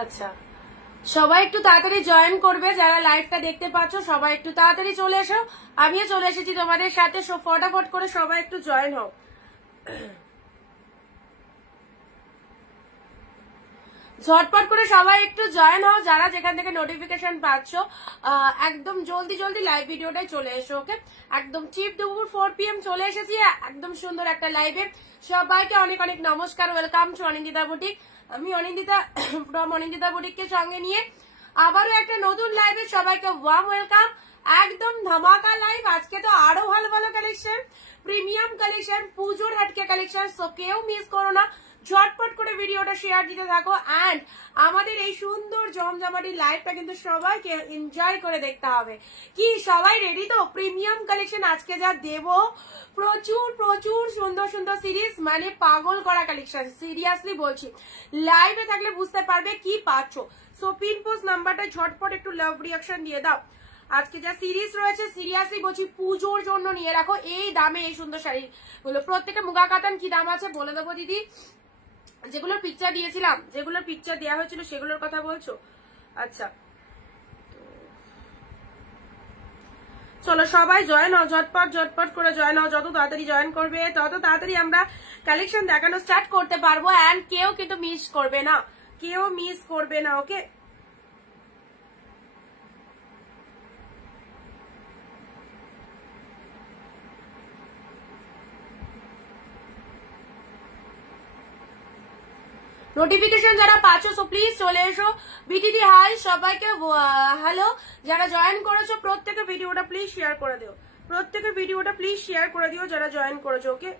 আচ্ছা, সবাই একটু তাড়াতাড়ি জয়েন করবে, যারা লাইভটা দেখতে পাচ্ছ সবাই একটু তাড়াতাড়ি চলে এসো। আমিও চলে এসেছি তোমাদের সাথে, ফটাফট করে সবাই একটু জয়েন হও। ঝটপট করে সবাই একটু জয়েন হও, যারা যেখান থেকে নোটিফিকেশন পাচ্ছ একদম জলদি জলদি লাইভ ভিডিওটাই চলে এসো। ওকে, একদম চিপ দুপুর 4 PM চলে এসেছি একদম সুন্দর একটা লাইভে। সবাইকে অনেক অনেক নমস্কার, ওয়েলকাম টু অনিন্দিতা বুটিক। আমি অনিন্দিতা ফ্রম অনিন্দিতা বুটিককে সঙ্গে নিয়ে আবারও একটা নতুন লাইভে সবাইকে ওয়ার্ম ওয়েলকাম। একদম ধামাকা লাইভ, আজকে তো আরো ভালো ভালো কালেকশন, প্রিমিয়াম কালেকশন, পুজোর হাটকে কালেকশন, সো কেউ মিস করো না, ঝটপট করে ভিডিওটা শেয়ার দিতে থাকো। অ্যান্ড আমাদের এই সুন্দর জমজমাটি লাইভটা কিন্তু সবাইকে এনজয় করে দেখতে হবে। কি সবাই রেডি তো? প্রিমিয়াম কালেকশন আজকে যা দেব, প্রচুর প্রচুর সুন্দর সুন্দর সিরিজ, মানে পাগল করা কালেকশন, সিরিয়াসলি বলছি। লাইভে থাকলে বুঝতে পারবে কি পাচ্ছ। সো পিন পোস্ট নাম্বারটা ঝটপট একটু লাভ রিয়াকশন দিয়ে দাও। আজকে যা সিরিজ রয়েছে সিরিয়াসলি বলছি পুজোর জন্য নিয়ে রাখো। এই দামে এই সুন্দর শাড়ি গুলো, প্রত্যেকটা মুগা কাতান কি দাম আছে বলে দেবো দিদি। যেগুলোর পিকচার দিয়েছিলাম, যেগুলোর পিকচার দেওয়া হয়েছিল সেগুলোর কথা বলছো? আচ্ছা, চলো সবাই জয়েন হও, ঝটপট ঝটপট করে জয়েন হও। যত তাড়াতাড়ি জয়েন করবে তত তাড়াতাড়ি আমরা কালেকশন দেখানো স্টার্ট করতে পারবো। অ্যান্ড কেউ কিন্তু মিস করবে না, কেউ মিস করবে না। ওকে, নোটিফিকেশন যারা পাচ্ছ সো প্লিজ চলে এসো। বিটিডি হাই সবাইকে হ্যালো। যারা জয়েন করেছো প্রত্যেকে ভিডিওটা প্লিজ শেয়ার করে দিও, প্রত্যেকে ভিডিওটা প্লিজ শেয়ার করে দিও যারা জয়েন করেছো। ওকে,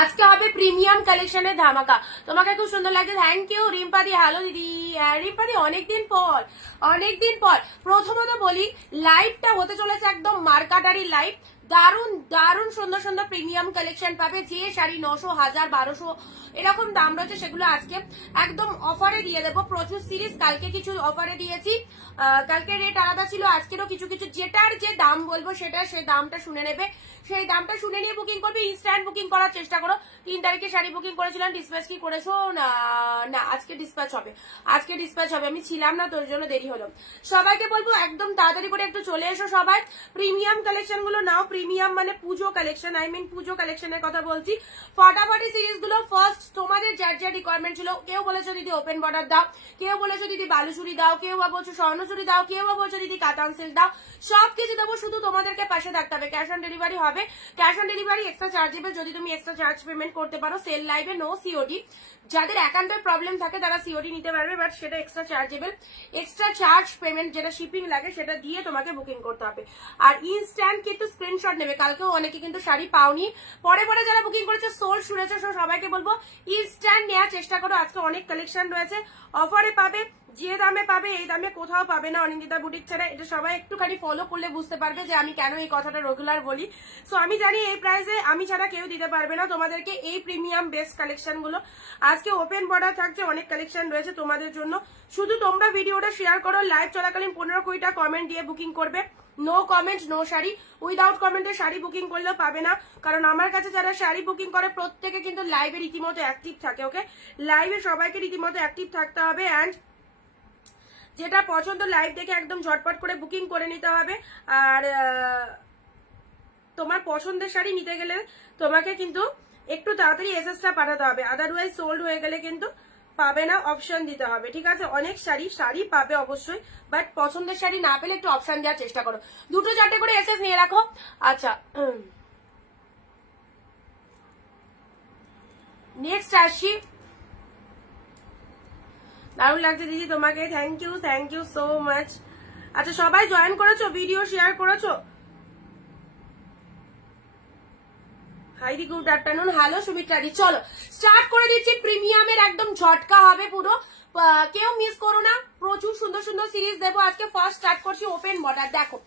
আজকে হবে প্রিমিয়াম কালেকশনের ধামাকা। তোমাকে খুব সুন্দর লাগছে, থ্যাংক ইউ রিম্পাদি। হ্যালো দিদি। রিম্পাদি অনেকদিন পর, অনেকদিন পর। প্রথমত বলি লাইভটা হতে চলেছে একদম মার্কাটারি লাইভ। দারুন দারুন সুন্দর সুন্দর প্রিমিয়াম কালেকশন পাবে। যে শাড়ি 900, 1000, 1200 এরকম দাম রয়েছে সেগুলো আজকে একদম অফারে দিয়ে দেবো। প্রচুর সিরিজ কালকে কিছু অফারে দিয়েছি, কালকে রেট আলাদা ছিল, আজকেরও কিছু কিছু। যেটার যে দাম বলবো সেটা সেই দামটা শুনে নেবে, সেই দামটা শুনে নিয়ে বুকিং করবে। ইনস্ট্যান্ট বুকিং করার চেষ্টা করো। 3 তারিখে শাড়ি বুকিং করেছিলাম, ডিসপ্যাচ কি করেছো? না আজকে ডিসপ্যাচ হবে, আজকে ডিসপ্যাচ হবে। আমি ছিলাম না, তোর জন্য দেরি হলো। সবাইকে বলবো একদম তাড়াতাড়ি করে একটু চলে এসো সবাই, প্রিমিয়াম কালেকশন গুলো নাও। প্রিমিয়াম মানে পুজো কালেকশন, আই মিন পুজো কালেকশনের কথা বলছি। ফটাফটি সিরিজ গুলো ফার্স্ট তোমাদের যার যা রিকোয়ারমেন্ট ছিল। কেউ বলেছো দিদি ওপেন বর্ডার দাও, কেউ বলেছো দিদি বালুচুরি দাও, কেউ বা বলছো স্বর্ণচুরি দাও, কেউ বা বলছো দিদি কাতান সিল্ক দাও। সবকিছু দেবো, শুধু তোমাদেরকে পাশে থাকতে হবে। ক্যাশ অন ডেলিভারি হবে, cash on delivery extra chargeable যদি তুমি এক্সট্রা চার্জ পেমেন্ট করতে পারো। সেল লাইভে নো সিওডি, যাদের একান্তই প্রবলেম থাকে তারা সিওডি নিতে পারবে, বাট সেটা extra chargeable. Extra charge payment যেটা শিপিং লাগে সেটা দিয়ে তোমাকে বুকিং করতে হবে। আর ইনস্ট্যান্ট কিন্তু স্ক্রিনশট নেবে। কালকেও অনেকে কিন্তু শাড়ি পাওনি, পরে পরে যারা বুকিং করেছে সোল শুনেছো, সবাইকে বলবো ইনস্ট্যান্ট নেওয়ার চেষ্টা করো। আজকে অনেক কালেকশন রয়েছে, অফারে পাবে, যে দামে পাবে এই দামে কোথাও পাবে না অনিন্দিতা বুটিক ছাড়া। এটা সবাই একটুখানি ফলো করলে বুঝতে পারবে যে আমি কেন এই কথাটা রেগুলার বলি। সো আমি জানি এই প্রাইসে আমি ছাড়া কেউ দিতে পারবে না তোমাদেরকে এই প্রিমিয়াম বেস্ট কালেকশন গুলো। আজকে ওপেন বর্ডার থাকছে, অনেক কালেকশন রয়েছে তোমাদের জন্য। শুধু তোমরা ভিডিওটা শেয়ার করো, লাইভ চলাকালীন 15-20টা কমেন্ট দিয়ে বুকিং করবে। No comment no sari, without কমেন্টে শাড়ি বুকিং করলেও পাবে না, কারণ আমার কাছে যারা শাড়ি বুকিং করে প্রত্যেকে কিন্তু লাইভে রীতিমতো অ্যাক্টিভ থাকে। ওকে, লাইভে সবাইকে রীতিমতো অ্যাক্টিভ থাকতে হবে। অ্যান্ড যেটা পছন্দ লাইভ দেখে একদম ঝটপট করে বুকিং করে নিতে হবে। আর তোমার পছন্দের শাড়ি নিতে গেলে তোমাকে কিন্তু একটু তাড়াতাড়ি এসএসটা পাঠাতে হবে, আদারওয়াইজ সোল্ড হয়ে গেলে কিন্তু পাবে না, অপশন দিতে হবে। ঠিক আছে, অনেক শাড়ি পাবে অবশ্যই, বাট পছন্দের শাড়ি না পেলে একটু অপশন দেওয়ার চেষ্টা করো। 2-4টে করে এসএস নিয়ে রাখো। আচ্ছা, নেক্সট আসি। দারুণ লাগছে দিদি তোমাকে, থ্যাংক ইউ সো মাচ। আচ্ছা সবাই জয়েন করেছো, ভিডিও শেয়ার করেছো? হাইদি গুড আফটারনুন। হ্যালো সুমিত্রাদি। চলো স্টার্ট করে দিচ্ছি। প্রিমিয়ামের একদম ঝটকা হবে পুরো, কেউ মিস করো না। প্রচুর সুন্দর সুন্দর সিরিজ দেবো আজকে। ফার্স্ট স্টার্ট করছি ওপেন বর্ডার। দেখো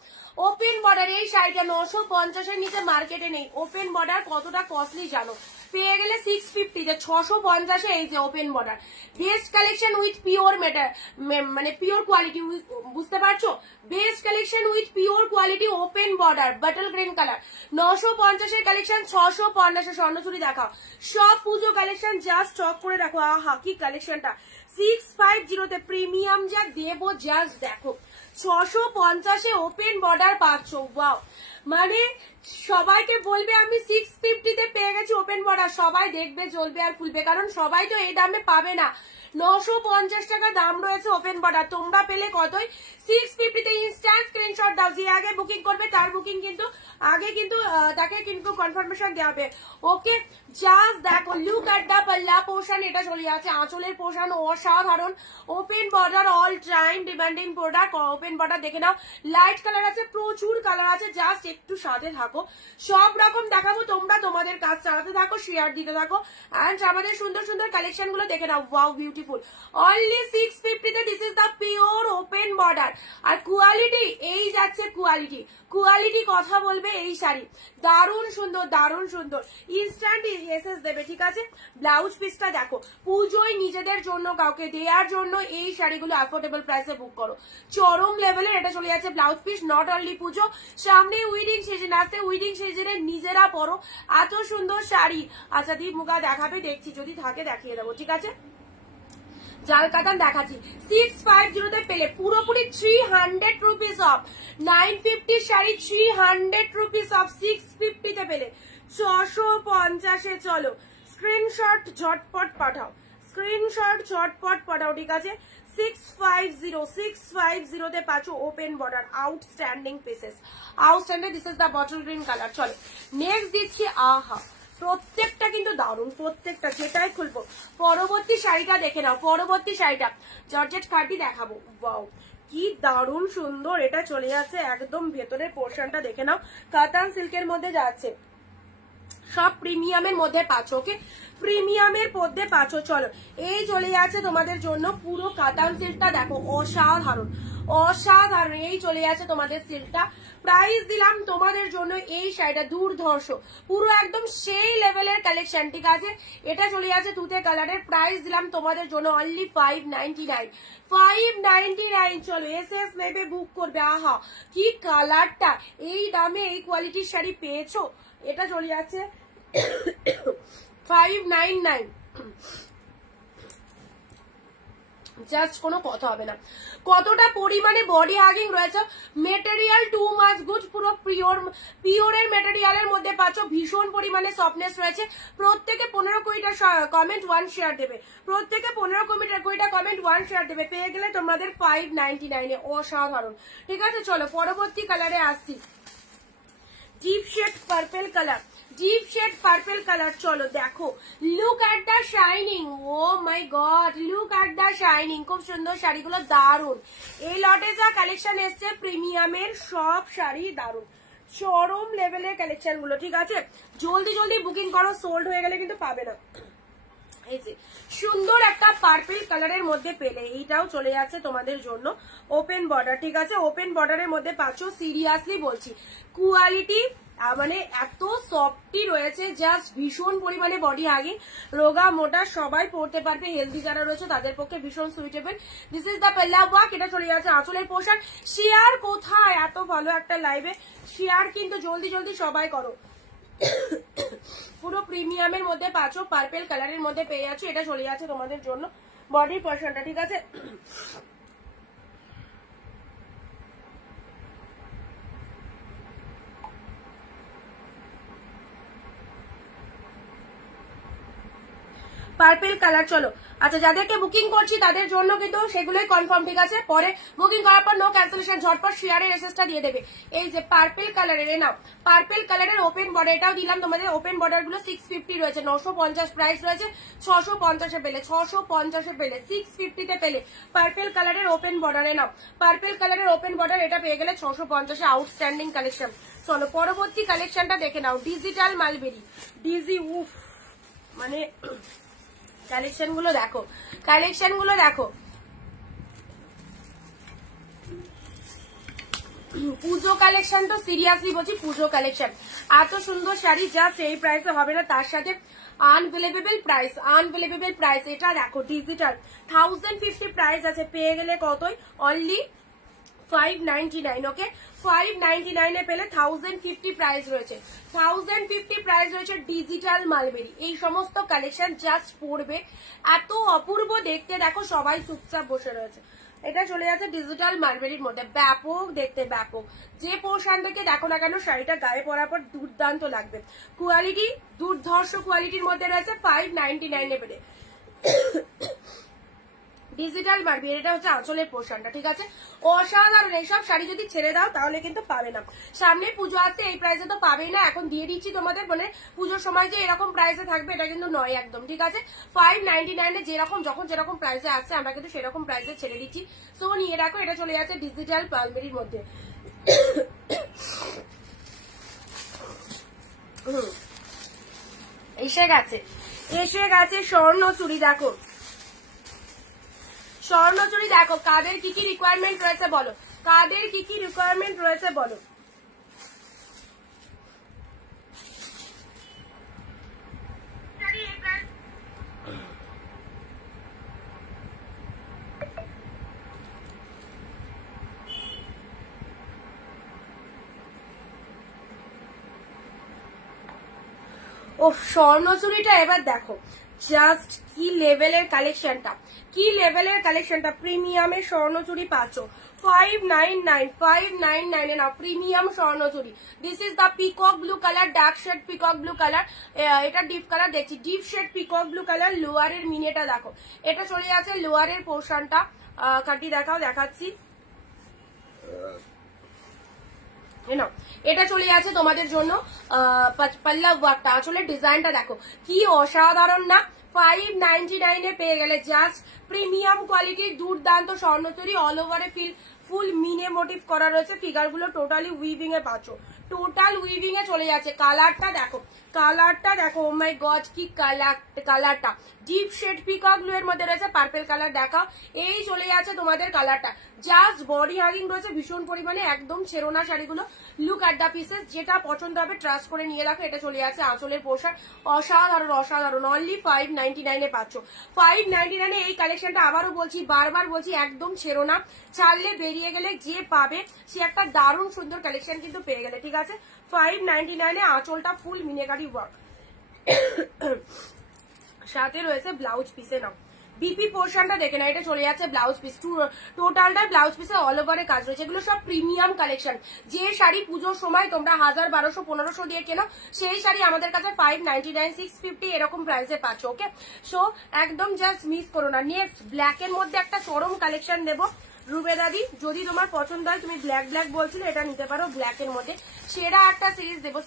ওপেন বর্ডার এই শাড়িটা 950-এর নিচে মার্কেটে নেই। ওপেন বর্ডার কতটা কস্টলি জানো? পেয়ে গেলে 650 যে 650 এই যে open border best collection with pure matter মানে পিওর কোয়ালিটি বুঝতে পারছো best collection with pure quality open border bottle green colour 950 এর কালেকশন 650 স্বর্ণচুরি দেখাও সব পুজো কালেকশন জাস্ট স্টক করে রাখো আহা কি কালেকশনটা 650 তে প্রিমিয়াম যা দেবো জাস্ট দেখো 650 ওপেন বর্ডার পাচ্ছ ওয়াও মানে সবাইকে বলবে আমি 650 তে পেয়ে গেছি ওপেন বর্ডার সবাই দেখবে জ্বলবে আর ফুলবে কারণ সবাই তো এই দামে পাবে না 950 টাকা দাম রয়েছে ওপেন বর্ডার তোমরা পেলে কতই 650 তে ইনস্ট্যান্ট স্ক্রিনশট দাও যে আগে বুকিং করবে তার বুকিং কিন্তু আগে কিন্তু তাকে কিন্তু কনফার্মেশন দেওয়া হবে ওকে জাস্ট দেখো লুক এট দা পাল্লা পোর্শন এটা চলে আছে আঁচলের পোর্শন অসাধারণ open border all time demanding product open border দেখে নাও লাইট কালার আছে প্রচুর কালার আছে জাস্ট একটু সাথে থাকো সব রকম দেখাবো তোমরা তোমাদের কাজ চালাতে থাকো শেয়ার দিতে থাকো এন্ড আমাদের সুন্দর সুন্দর কালেকশন গুলো দেখে নাও ওয়াও বিউটিফুল অনলি 650 তে this is the pure open border আর কোয়ালিটি এই যাচ্ছে কোয়ালিটি কথা বলবে এই শাড়ি দারুণ সুন্দর ইনস্ট্যান্ট এসএস দেবে ঠিক আছে ব্লাউজ পিসটা দেখো পুজোয় নিজেদের জন্য কাউকে দেওয়ার জন্য এই শাড়িগুলো অ্যাফোর্ডেবল প্রাইসে বুক করো চরম লেভেলের এটা চলে যাচ্ছে ব্লাউজ পিস নট অনলি পুজো সামনে উইডিং সিজন আসছে উইডিং সিজনে নিজেরা পরো এত সুন্দর শাড়ি আচ্ছা দীপ মুখা দেখাবে দেখছি যদি থাকে দেখিয়ে দেবো ঠিক আছে জাল কাতান দেখাচ্ছি 650 তে পেলে পুরোপুরি 300 rupees of 950 sari 300 rupees of 650 তে পেলে 650 এ চলো স্ক্রিনশট ঝটপট পাঠাও ঠিক আছে 650 তে পাচ্ছ open border outstanding pieces outstanding this is the bottle green colour চলো নেক্সট দিচ্ছি আহা প্রত্যেকটা কিন্তু দারুণ প্রত্যেকটা যেটাই খুলবো পরবর্তী শাড়িটা দেখে নাও পরবর্তী শাড়িটা জর্জেট কার্ডি দেখাবো ওয়াও কি দারুণ সুন্দর এটা চলে যাচ্ছে একদম ভেতরের পোর্শনটা দেখে নাও কাতান সিল্কের মধ্যে যাচ্ছে সব প্রিমিয়ামের মধ্যে পাচ্ছ ওকে প্রিমিয়ামের মধ্যে পাচ্ছ চলো এই চলে যাচ্ছে তোমাদের জন্য পুরো কাতান সিল্কটা দেখো অসাধারণ এই চলে যাচ্ছে তোমাদের সিল্কটা প্রাইস দিলাম তোমাদের জন্য এই শাড়িটা দুর্ধর্ষ পুরো একদম সেই লেভেলের কালেকশন ঠিক আছে এটা চলে যাচ্ছে তুতে কালারের প্রাইস দিলাম তোমাদের জন্য অনলি 599 চলো এসএস নেবে বুক করবে আহা কি কালারটা এই দামে এই কোয়ালিটির শাড়ি পেয়েছো এটা চলে যাচ্ছে 599 জাস্ট কোনো কথা হবে না কতটা পরিমাণে বডি হাগিং রয়েছে মেটেরিয়াল টু মাচ গুড পুরো পিওরের মেটেরিয়ালের মধ্যে পাচ্ছ ভীষণ পরিমাণে সফটনেস রয়েছে প্রত্যেকে 15-20টা কমেন্ট 1 শেয়ার দেবে প্রত্যেকে 15-20টা কমেন্ট 1 শেয়ার দেবে পেয়ে গেলে তোমাদের 599 এ অসাধারণ ঠিক আছে চলো পরবর্তী কালারে আসছি ডিপ শেড পার্পল কালার চলো দেখো look at the shining oh my god look at the shining খুব সুন্দর শাড়িগুলো দারুন এই লটে যা কালেকশন এসছে প্রিমিয়ামের সব শাড়ি দারুন চরম লেভেলের কালেকশন গুলো ঠিক আছে জলদি বুকিং করো সোল্ড হয়ে গেলে কিন্তু পাবে না এই যে সুন্দর একটা পার্পল কালারের মধ্যে পেলে এইটাও চলে যাচ্ছে তোমাদের জন্য ওপেন বর্ডার ঠিক আছে ওপেন বর্ডারের মধ্যে পাচ্ছ সিরিয়াসলি বলছি কোয়ালিটি মানে এত সফটি রয়েছে জাস্ট ভীষণ পরিমাণে বডি হাগিং রোগা মোটা সবাই পরতে পারবে হেলদি যারা রয়েছে তাদের পক্ষে ভীষণ suitable this is the palla work এটা চলে যাচ্ছে আঁচলের পোশাক শেয়ার কোথায় এত ভালো একটা লাইভে শেয়ার কিন্তু জলদি সবাই করো পুরো প্রিমিয়ামের মধ্যে পাচ্ছ পার্পল কালারের মধ্যে পেয়ে যাচ্ছ এটা চলে যাচ্ছে তোমাদের জন্য বডির পোর্শনটা ঠিক আছে পার্পল কালার চলো আচ্ছা যাদেরকে বুকিং করছি তাদের জন্য কিন্তু সেগুলোই কনফার্ম ঠিক আছে পরে বুকিং করার পর নো ক্যান্সেলেশন ঝটপট শেয়ারের এসএসটা দিয়ে দেবে এই যে পার্পল কালারের নাও পার্পল কালারের ওপেন বর্ডার এটাও দিলাম তোমাদের ওপেন বর্ডার গুলো 650 রয়েছে 950 প্রাইস রয়েছে 650 এ পেলে 650 তে পেলে পার্পল কালারের ওপেন বর্ডারে নাও পার্পল কালারের ওপেন বর্ডার এটা পেয়ে গেলে 650 এ আউটস্ট্যান্ডিং কালেকশন চলো পরবর্তী কালেকশনটা দেখে নাও ডিজিটাল মালবেরি ডিজি উফ মানে কালেকশন গুলো দেখো পুজো কালেকশন তো সিরিয়াসলি বলছি, পুজো কালেকশন এত সুন্দর শাড়ি জাস্ট এই প্রাইসে হবে না, তার সাথে আনবিলিভেবল প্রাইস, আনবিলিভেবল প্রাইস। এটা দেখো ডিজিটাল 1050 প্রাইস আছে, পেয়ে গেলে কতই, অনলি 599। ওকে 599 এ পেলে 1050 প্রাইস রয়েছে, 1050 প্রাইস রয়েছে ডিজিটাল মালবেরি। এই সমস্ত কালেকশন জাস্ট পড়বে, এত অপূর্ব দেখতে, দেখো সবাই চুপচাপ বসে রয়েছে। এটা চলে যাচ্ছে ডিজিটাল মালবেরির মধ্যে, ব্যাপক দেখতে, ব্যাপক। যে পোর্শন থেকে দেখো না কেন শাড়িটা গায়ে পরার পর দুর্দান্ত লাগবে। কোয়ালিটি দুর্ধর্ষ কোয়ালিটির মধ্যে রয়েছে, 599 এ পেলে ডিজিটাল মারবি। এটা হচ্ছে আঁচলের পোর্শনটা, ঠিক আছে, অসাধারণ। এইসব শাড়ি যদি ছেড়ে দাও তাহলে কিন্তু পাবে না। সামনে পুজো আসছে, এই প্রাইসে তো পাবেই না, এখন দিয়ে দিচ্ছি তোমাদের, মানে পুজোর সময় যে এরকম প্রাইসে থাকবে এটা কিন্তু নয় একদম, ঠিক আছে। 599 এ যেরকম যখন যেরকম প্রাইসে আসছে আমরা কিন্তু সেরকম প্রাইসে ছেড়ে দিচ্ছি। সো নিয়ে রাখো, এটা চলে যাচ্ছে ডিজিটাল মালবেরির মধ্যে। এসে গেছে, এসে গেছে স্বর্ণ চুড়ি। দেখো স্বর্ণচুরি, দেখো কাদের কি কি রিকোয়ারমেন্ট রয়েছে বলো, কাদের কি কি রিকোয়ারমেন্ট রয়েছে বলো। ও স্বর্ণচুরিটা এবার দেখো জাস্ট কি লেভেলের কালেকশনটা, কি লেভেলের কালেকশনটা। প্রিমিয়ামের স্বর্ণচুরি পাচ্ছ 599 এ নাও, premium Swarnachuri. This is the peacock blue colour, dark shade peacock blue colour, এটা ডিপ কালার দেখছি, deep shade peacock blue colour. লোয়ারের মিনেটা দেখো, এটা চলে যাচ্ছে লোয়ারের পোর্শনটা, কাটি দেখাও, দেখাচ্ছি, এটা চলে যাচ্ছে তোমাদের জন্য পাল্লা ওয়ার্কটা। আসলে ডিজাইনটা দেখো কি অসাধারণ না, 599 এ পেয়ে গেলে জাস্ট প্রিমিয়াম কোয়ালিটির দুর্দান্ত স্বর্ণচুরি। অল ওভারে ফুল মিনে মোটিভ করা রয়েছে, ফিগার গুলো টোটালি উইভিং এ পাচ্ছ, টোটাল উইভিং এ চলে যাচ্ছে। কালারটা দেখো, কালারটা দেখো, ও মাই গড কি কালারটা, ডিপ শেড পিকক ব্লু এর মধ্যে রয়েছে, পার্পল কালার দেখাও। এই চলে যাচ্ছে তোমাদের কালারটা, জাস্ট বডি হাগিং রয়েছে ভীষণ পরিমাণে, একদম ছেড়ো না শাড়িগুলো। লুক অ্যাট দ্য পিসেস, যেটা পছন্দ হবে ট্রাস্ট করে নিয়ে রাখো। এটা চলে যাচ্ছে আঁচলের পোশাক, অসাধারণ অসাধারণ, অনলি 599 এ পাচ্ছ। 599 এ এই কালেকশনটা আবারও বলছি, বারবার বলছি, একদম ছেড়ো না, ছাড়লে বেরিয়ে গেলে যে পাবে সে একটা দারুণ সুন্দর কালেকশন কিন্তু পেয়ে গেলে, ঠিক আছে। 599 এ আঁচলটা ফুল মিনেকারি ওয়ার্ক, সাথে রয়েছে ব্লাউজ পিসে। নাও বিপি পোর্শনটা দেখে না, এটা চলে যাচ্ছে ব্লাউজ পিস, টোটালটা ব্লাউজ পিসে অল ওভারে কাজ রয়েছে। এগুলো সব প্রিমিয়াম কালেকশন, যে শাড়ি পুজোর সময় তোমরা 1000, 1200, 1500 দিয়ে কেনো, সেই শাড়ি আমাদের কাছে 599, 650 এরকম প্রাইসে পাচ্ছ। ওকে, সো একদম জাস্ট মিস করো না। নেক্সট ব্ল্যাকের মধ্যে একটা চরম কালেকশন দেবো রুবেদাদি, যদি তোমার পছন্দ হয়, তুমি ব্ল্যাক ব্ল্যাক বলছিলে, এটা নিতে পারো। ব্ল্যাকের মধ্যে সেরা একটা সিরিজ দেবো,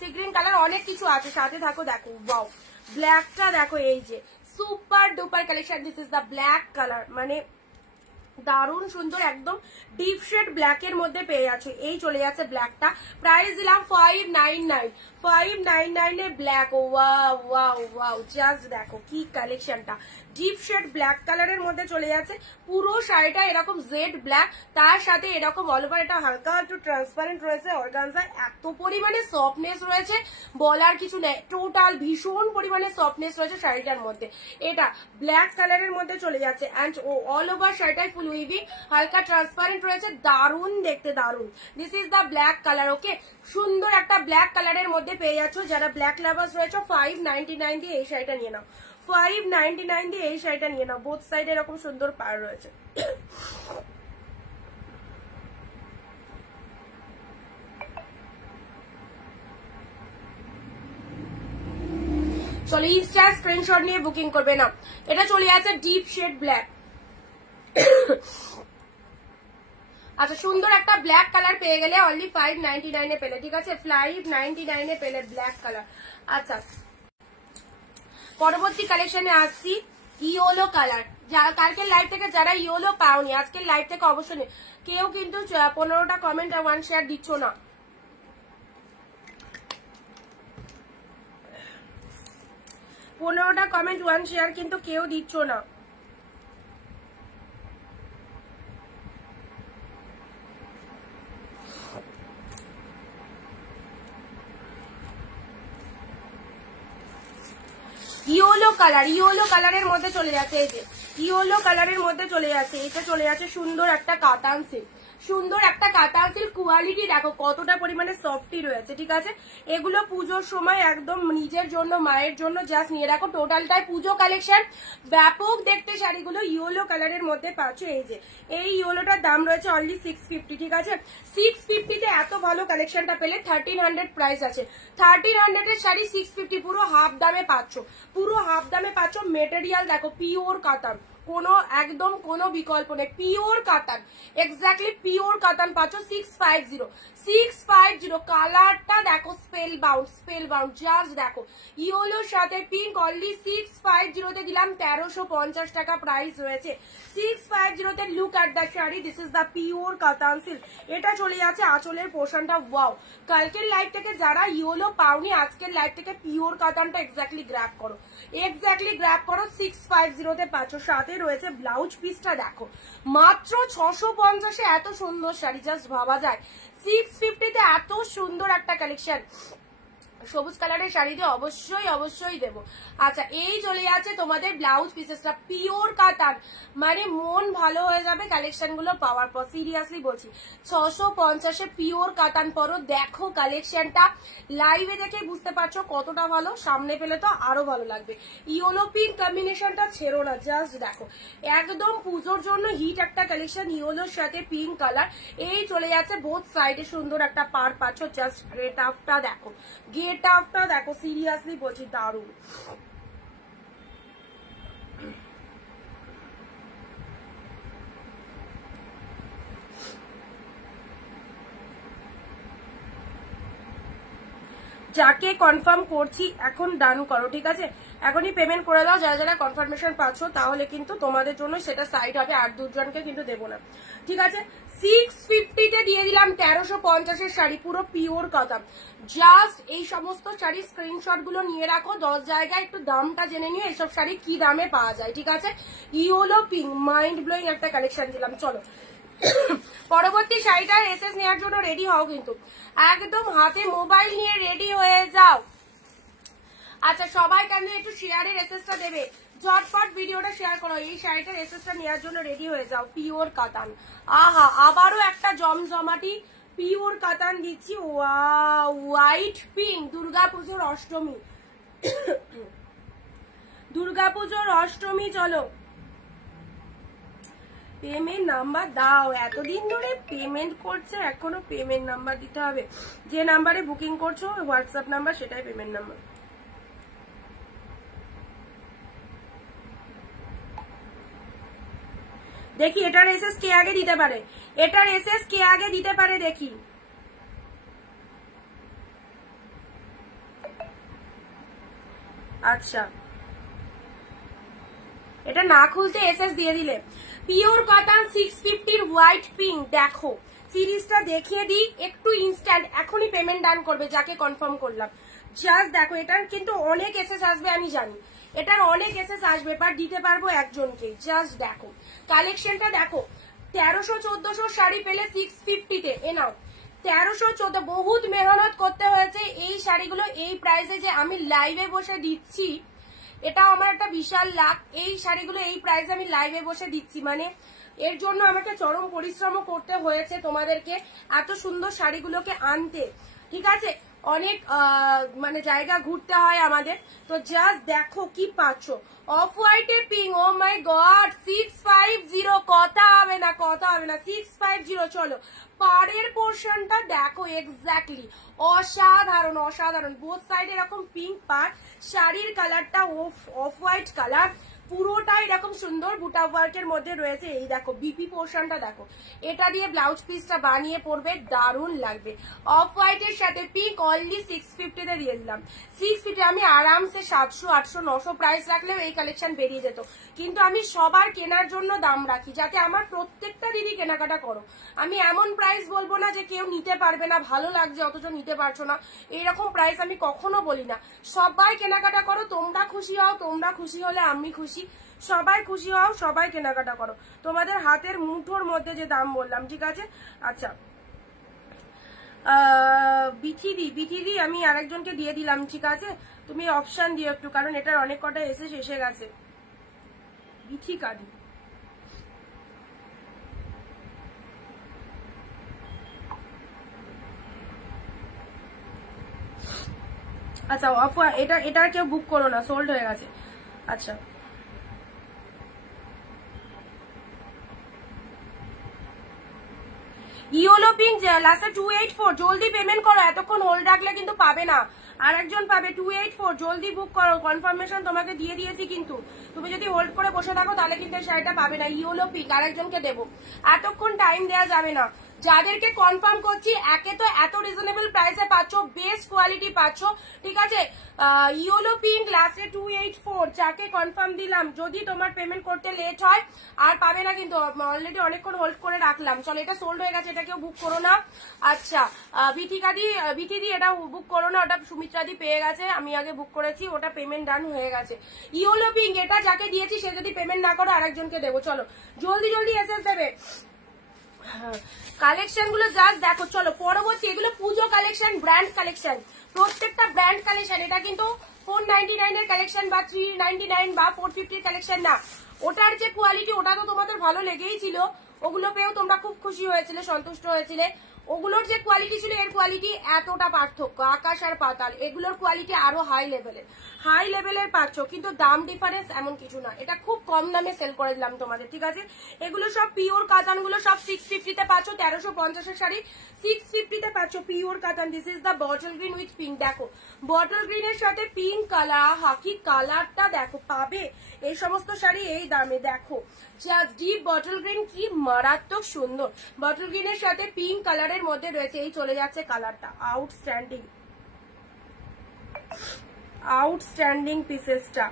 সিগ্রিন কালার, অনেক কিছু আছে, সাথে থাকো। দেখো ওয়াও, ব্ল্যাকটা দেখো, এই যে super duper collection. This is the black colour, মানে দারুণ সুন্দর, একদম ডিপ শেড ব্ল্যাক এর মধ্যে পেয়ে যাচ্ছে। এই চলে যাচ্ছে ব্ল্যাকটা, প্রাইস দিলাম 599 এ black. Wow wow wow, just দেখো কি কালেকশনটা, ডিপ শেড ব্ল্যাক কালারের মধ্যে চলে যাচ্ছে। পুরো শাড়িটা এরকম জেড ব্ল্যাক, তার সাথে এরকম অল ওভার এটা হালকা একটু ট্রান্সপারেন্ট রয়েছে। অর্গানজা এত পরিমাণে সফটনেস রয়েছে বলার কিছু নেই, টোটাল ভীষণ পরিমাণে সফটনেস রয়েছে শাড়িটার মধ্যে। এটা ব্ল্যাক কালারের মধ্যে চলে যাচ্ছে, অ্যান্ড অল ওভার শাড়িটাই ফুল উইভিং, হালকা ট্রান্সপারেন্ট রয়েছে, দারুণ দেখতে, দারুণ। This is the black colour. Okay, সুন্দর একটা ব্ল্যাক কালারের মধ্যে পেয়ে যাচ্ছ। যারা ব্ল্যাক লাভার্স রয়েছে 599 দিয়ে এই শাড়িটা নিয়ে নাও, 599 দিয়ে এই শাড়িটা নিয়ে নাও। বোথ সাইডে এরকম সুন্দর পার রয়েছে। চলো ইনস্টা স্ক্রিনশট নিয়ে বুকিং করবে না। এটা চলে যাচ্ছে ডিপ শেড ব্ল্যাক। আচ্ছা, সুন্দর একটা ব্ল্যাক কালার পেয়ে গেলে অনলি 599 এ পেলে, ঠিক আছে, 599 এ পেলে ব্ল্যাক কালার। আচ্ছা, পরবর্তী কালেকশনে আসছি ইয়েলো কালার। কালকের লাইভ থেকে যারা ইয়েলো পাওনি, আজকের লাইভ থেকে অবশ্যই, কেউ কিন্তু 15টা কমেন্ট আর 1 শেয়ার দিচ্ছ না। 15টা কমেন্ট 1 শেয়ার কিন্তু কেউ দিচ্ছ না। ইয়েলো কালারের মধ্যে চলে যাচ্ছে, এই যে ইয়েলো কালারের মধ্যে চলে যাচ্ছে, এটা চলে যাচ্ছে সুন্দর একটা কাতান সিল্ক, সুন্দর একটা কাতান সিল্ক। কোয়ালিটি দেখো কতটা পরিমাণে সফটি রয়েছে, ঠিক আছে। এগুলো পুজোর সময় একদম নিজের জন্য, মায়ের জন্য জাস্ট নিয়ে রাখো। টোটালটাই পুজো কালেকশন, ব্যাপক দেখতে শাড়িগুলো ইয়েলো কালারের মধ্যে পাচ্ছ। এই যে এই ইয়েলোটার দাম রয়েছে অনলি 650, ঠিক আছে। 650-তে এত ভালো কালেকশনটা পেলে 1300 প্রাইস আছে। 1300 এর শাড়ি 650, পুরো হাফ দামে পাচ্ছ, পুরো হাফ দামে পাচ্ছ। মেটেরিয়াল দেখো পিওর কাতান, কোনো একদম কোনো বিকল্প নেই, পিওর কাতান, এক্স্যাক্টলি পিওর কাতান পাচ্ছ 650। কালারটা দেখো স্পেল বাউন্ড, জাস্ট দেখো ইয়েলোর সাথে পিঙ্ক, অনলি 650-তে দিলাম 1350 টাকা প্রাইস রয়েছে। 650-তে look at the sari, this is the pure katan silk. এটা চলে যাচ্ছে আঁচলের পোর্শনটা। ওয়াও, কালকের লাইভ থেকে যারা ইয়েলো পাওনি, আজকের লাইভ থেকে পিওর কাতানটা এক্স্যাক্টলি গ্র্যাব করো, 650-তে পাচ্ছ। সাথে রয়েছে ব্লাউজ পিসটা দেখো, মাত্র 650-এ এত সুন্দর শাড়ি, জাস্ট ভাবা যায়। 650-তে এত সুন্দর একটা কালেকশন, সবুজ কালারের শাড়ি দিয়ে অবশ্যই দেবো। আচ্ছা, এই চলে যাচ্ছে তোমাদের ব্লাউজ পিসেসটা, পিওর কাতান, মানে মন ভালো হয়ে যাবে কালেকশন গুলো পাওয়ার পর, সিরিয়াসলি বলছি। 650-এ পিওর কাতান পরো, দেখো কালেকশনটা লাইভে দেখে বুঝতে পারছো কতটা ভালো, সামনে পেলে তো আরো ভালো লাগবে। ইয়েলো পিঙ্ক কম্বিনেশনটা ছেড়ো না, জাস্ট দেখো একদম পুজোর জন্য হিট একটা কালেকশন, ইয়েলোর সাথে পিঙ্ক কালার। এই চলে যাচ্ছে বোথ সাইডে সুন্দর একটা পার পাচ্ছ, জাস্ট গেট আপটা দেখো, গেটআপটা দেখো, সিরিয়াসলি বলছি দারুণ। যাকে কনফার্ম করছি এখন ডান করো, ঠিক আছে, এখনই পেমেন্ট করে দাও যারা যারা কনফার্মেশন পাচ্ছ, তাহলে কিন্তু তোমাদের জন্য সেটা সাইড হবে, আর দুজনকে কিন্তু দেবো না, ঠিক আছে। 650-তে দিয়ে দিলাম 1350-এর শাড়ি, পুরো পিওর কাতান। জাস্ট এই সমস্ত শাড়ি স্ক্রিনশট গুলো নিয়ে রাখো, 10 জায়গায় একটু দামটা জেনে নিও এইসব শাড়ি কি দামে পাওয়া যায়, ঠিক আছে। ইয়েলো পিঙ্ক মাইন্ড ব্লোয়িং একটা কালেকশন দিলাম। চলো পরবর্তী শাড়িটার এসএস নেওয়ার জন্য রেডি হও, কিন্তু একদম হাতে মোবাইল নিয়ে রেডি হয়ে যাও। আচ্ছা, সবাই কেন একটু শেয়ারের এসএসটা দেবে, ঝটপট ভিডিওটা শেয়ার করো। এই শাড়িটার এসএসটা নেওয়ার জন্য রেডি হয়ে যাও, পিওর কাতান। আহা, আবারও একটা জমজমাটি পিওর কাতান দিচ্ছি, ওয়াও, হোয়াইট পিঙ্ক, দুর্গাপুজোর অষ্টমী, দুর্গাপুজোর অষ্টমী। চলো পেমেন্ট নাম্বার দাও, এতদিন ধরে পেমেন্ট করছে, এখনো পেমেন্ট নাম্বার দিতে হবে। যে নাম্বারে বুকিং করছো হোয়াটসঅ্যাপ নাম্বার, সেটাই পেমেন্ট নাম্বার। দেখি এটার এসএস কে আগে দিতে পারে, এটার এসএস কে আগে দিতে পারে দেখি। আচ্ছা, এটা না খুলতে এসএস দিয়ে দিলে। পিওর কটন 650-র হোয়াইট পিঙ্ক, দেখো সিরিজটা দেখিয়ে দিই একটু, ইনস্ট্যান্ট এখনই পেমেন্ট ডান করবে যাকে কনফার্ম করলাম। জাস্ট দেখো, এটার কিন্তু অনেক এসএস আসবে আমি জানি, এটার অনেক এসএস আসবে, বাট দিতে পারবো একজনকে। জাস্ট দেখো কালেকশনটা দেখো, 1300-1400 শাড়ি পেলে 650-তে, এ নাও 1314। বহুত মেহনত করতে হয়েছে এই শাড়িগুলো এই প্রাইসে যে আমি লাইভে বসে দিচ্ছি, এটাও আমার একটা বিশাল লাভ। এই শাড়িগুলো এই প্রাইসে আমি লাইভে বসে দিচ্ছি, মানে এর জন্য আমাকে চরম পরিশ্রম করতে হয়েছে তোমাদেরকে এত সুন্দর শাড়িগুলোকে আনতে, ঠিক আছে। অনেক মানে জায়গা ঘুরতে হয় আমাদের। তো জাস্ট দেখো কি পাচ্ছ, অফ হোয়াইটের পিঙ্ক, ও মাই গড, 650, কথা হবে না 650। চলো পাড়ের পোর্শনটা দেখো, এক্স্যাক্টলি অসাধারণ, বোথ সাইড এরকম পিঙ্ক পাড়, শাড়ির কালারটা অফ হোয়াইট কালার, পুরোটাই এরকম সুন্দর বুটা ওয়ার্কের মধ্যে রয়েছে। এই দেখো বিপি পোর্শনটা দেখো, এটা দিয়ে ব্লাউজ পিসটা বানিয়ে পরবে, দারুণ লাগবে। অফ হোয়াইটের সাথে পিঙ্ক, অনলি 650-তে দিয়ে দিলাম। 650 আমি আরামসে 700, 800, 900 প্রাইস রাখলেও এই কালেকশন বেরিয়ে যেত, কিন্তু আমি সবার কেনার জন্য দাম রাখি, যাতে আমার প্রত্যেকটা দিদি কেনাকাটা করো। আমি এমন প্রাইস বলবো না যে কেউ নিতে পারবে না, ভালো লাগছে অথচ নিতে পারছো না, এইরকম প্রাইস আমি কখনো বলি না। সবাই কেনাকাটা করো, তোমরা খুশি হও, তোমরা খুশি হলে আমি খুশি, সবাই খুশি হও, সবাই কেনাকাটা করো, তোমাদের হাতের মুঠোর মধ্যে যে দাম বললাম, ঠিক আছে। আচ্ছা, বিথিদি আমি আরেকজনকে দিয়ে দিলাম, ঠিক আছে। তুমি অপশন দিও একটু, কারণ এটার অনেক কটা এসে গেছে। বিথিকাদি, আচ্ছা এটা কেউ বুক করো না, সোল্ড হয়ে গেছে। আচ্ছা ইয়েলো পিঙ্ক লাস্টে 284, জলদি পেমেন্ট করো, এতক্ষণ হোল্ড রাখলে কিন্তু পাবে না। আর একজন পাবে 284, জলদি বুক করো, কনফার্মেশন তোমাকে দিয়ে দিয়েছি, কিন্তু তুমি যদি হোল্ড করে বসে থাকো তাহলে কিন্তু শাড়িটা পাবে না। ইয়েলো পিঙ্ক আরেকজনকে দেবো, এতক্ষণ টাইম দেওয়া যাবে না। যাদেরকে কনফার্ম করছি, একে তো এত রিজনেবল প্রাইসে পাচ্ছ, বেস্ট কোয়ালিটি পাচ্ছ, ঠিক আছে। ইয়েলো পিঙ্ক লাস্টে 284, যাকে কনফার্ম দিলাম, যদি তোমার পেমেন্ট করতে লেট হয় আর পাবে না, কিন্তু অলরেডি অনেকক্ষণ হোল্ড করে রাখলাম। চলো এটা সোল্ড হয়ে গেছে, এটা কেউ বুক করো না। আচ্ছা বিথিদি এটা বুক করো না, ওটা সুমিত্রাদি পেয়ে গেছে, আমি আগে বুক করেছি, ওটা পেমেন্ট ডান হয়ে গেছে। ইয়েলো পিঙ্ক এটা যাকে দিয়েছি সে যদি পেমেন্ট না করো আরেকজনকে দেবো। চলো জলদি জলদি এসএস দেবে। কালেকশন গুলো জাস্ট দেখো। চলো পরবর্তী, এগুলো পুজো কালেকশন, ব্র্যান্ড কালেকশন, প্রত্যেকটা ব্র্যান্ড কালেকশন। এটা কিন্তু 499 এর কালেকশন বা 399 বা 450 কালেকশন না। ওটার যে কোয়ালিটি, ওটা তো তোমাদের ভালো লেগেই ছিল, ওগুলো পেয়েও তোমরা খুব খুশি হয়েছিলে, সন্তুষ্ট হয়েছিলে। ওগুলোর যে কোয়ালিটি ছিল, এর কোয়ালিটি এতটা পার্থক্য, আকাশ আর পাতাল। এগুলোর কোয়ালিটি আরো হাই লেভেলের পাচ্ছ, কিন্তু দাম ডিফারেন্স এমন কিছু না। এটা খুব কম দামে সেল করে দিলাম তোমাদের, ঠিক আছে। এগুলো সব পিওর কাতান, গুলো সব 650 তে পাচ্ছ। 1350 এর শাড়ি 650 তে পাচ্ছ, পিওর কাতান। This is the bottle green with pink. দেখো বটল গ্রিনের সাথে পিঙ্ক কালার, হাকি কালারটা দেখো পাবে এই সমস্ত শাড়ি এই দামে। দেখো জাস্ট ডিপ বটল গ্রিন, কি মারাত্মক সুন্দর। বটল গ্রিনের সাথে পিঙ্ক কালারের মধ্যে রয়েছে, এই চলে যাচ্ছে কালারটা, আউটস্ট্যান্ডিং পিসেসটা।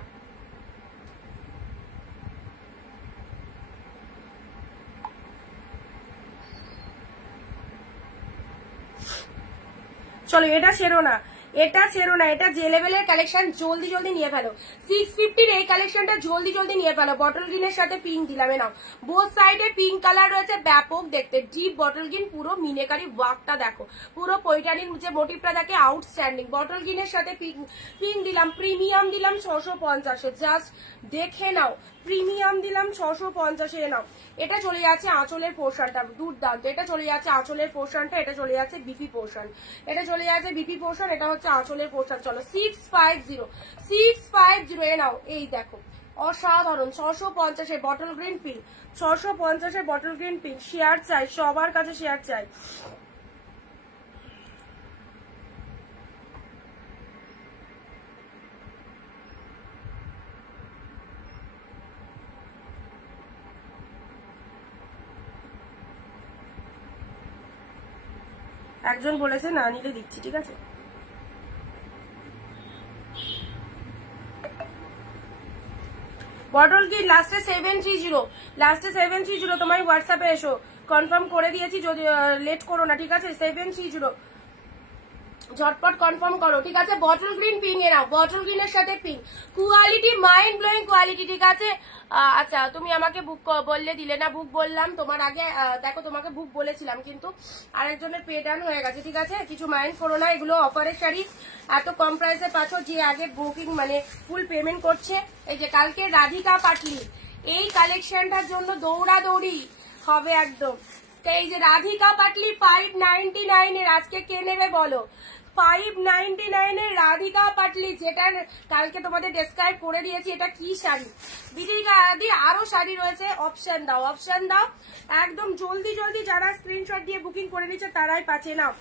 চলো এটা ছেড়ো না, এটা যে লেভেলের কালেকশন, জলদি জলদি নিয়ে ফেলো। 650 এই কালেকশনটা জলদি জলদি নিয়ে ফেলো। বটল গ্রিনের সাথে পিঙ্ক দিলাম, নাও বোথ সাইডে পিঙ্ক কালার রয়েছে, ব্যাপক দেখতে, ডিপ বটল গ্রিন, পুরো মিনেকারি ওয়ার্কটা দেখো, পুরো পৈঠানির যে মোটিভটা দেখে আউটস্ট্যান্ডিং। বটল গ্রিনের সাথে পিঙ্ক দিলাম, প্রিমিয়াম দিলাম 650, জাস্ট দেখে নাও, প্রিমিয়াম দিলাম 650 নাও। এটা চলে যাচ্ছে আঁচলের পোর্শনটা, দুর্দান্ত। এটা চলে যাচ্ছে আঁচলের পোর্শনটা, এটা চলে যাচ্ছে বিপি পোর্শন, এটা চলে যাচ্ছে বিপি পোর্শন, এটা হচ্ছে আঁচলের পোর্শন। চলো 650 নাও। এই দেখো অসাধারণ, 650 bottle green pink, 650 bottle green pink. Share চাই, সবার কাছে শেয়ার চাই। একজন বলেছে না নিলে দিচ্ছি, ঠিক আছে। বটল কি লাস্টে 730, তোমার হোয়াটসঅ্যাপে এসো, কনফার্ম করে দিয়েছি, যদি লেট করো না, ঠিক আছে। 730 ঝটপট কনফার্ম করো, ঠিক আছে। বটল গ্রিন পিঙ্ক এ নাও, বটল গ্রিনের সাথে pink, quality mind blowing quality, ঠিক আছে। আচ্ছা তুমি আমাকে বুক বললে দিলে না, বুক বললাম তোমার আগে, দেখো তোমাকে বুক বলেছিলাম, কিন্তু আরেকজনের পে ডান হয়ে গেছে, ঠিক আছে। কিছু মাইন্ড করো না, এগুলো অফারের শাড়ি, এত কম প্রাইসে পাচ্ছ। যে আগে বুকিং মানে ফুল পেমেন্ট করছে, এই যে কালকে রাধিকা পাটলি, এই কালেকশনটার জন্য দৌড়াদৌড়ি হবে একদম। এই যে রাধিকা পাটলি 599 এর, আজকে কে নেবে বলো? 599 এর রাধিকা পাটলি, যেটা কালকে তোমাদের ডেসক্রাইব করে দিয়েছি। এটা কি শাড়ি দিদি, আরো শাড়ি রয়েছে, অপশন দাও একদম জলদি জলদি। যারা স্ক্রিনশট দিয়ে বুকিং করে নিচ্ছে তারাই পাচ্ছে। নাও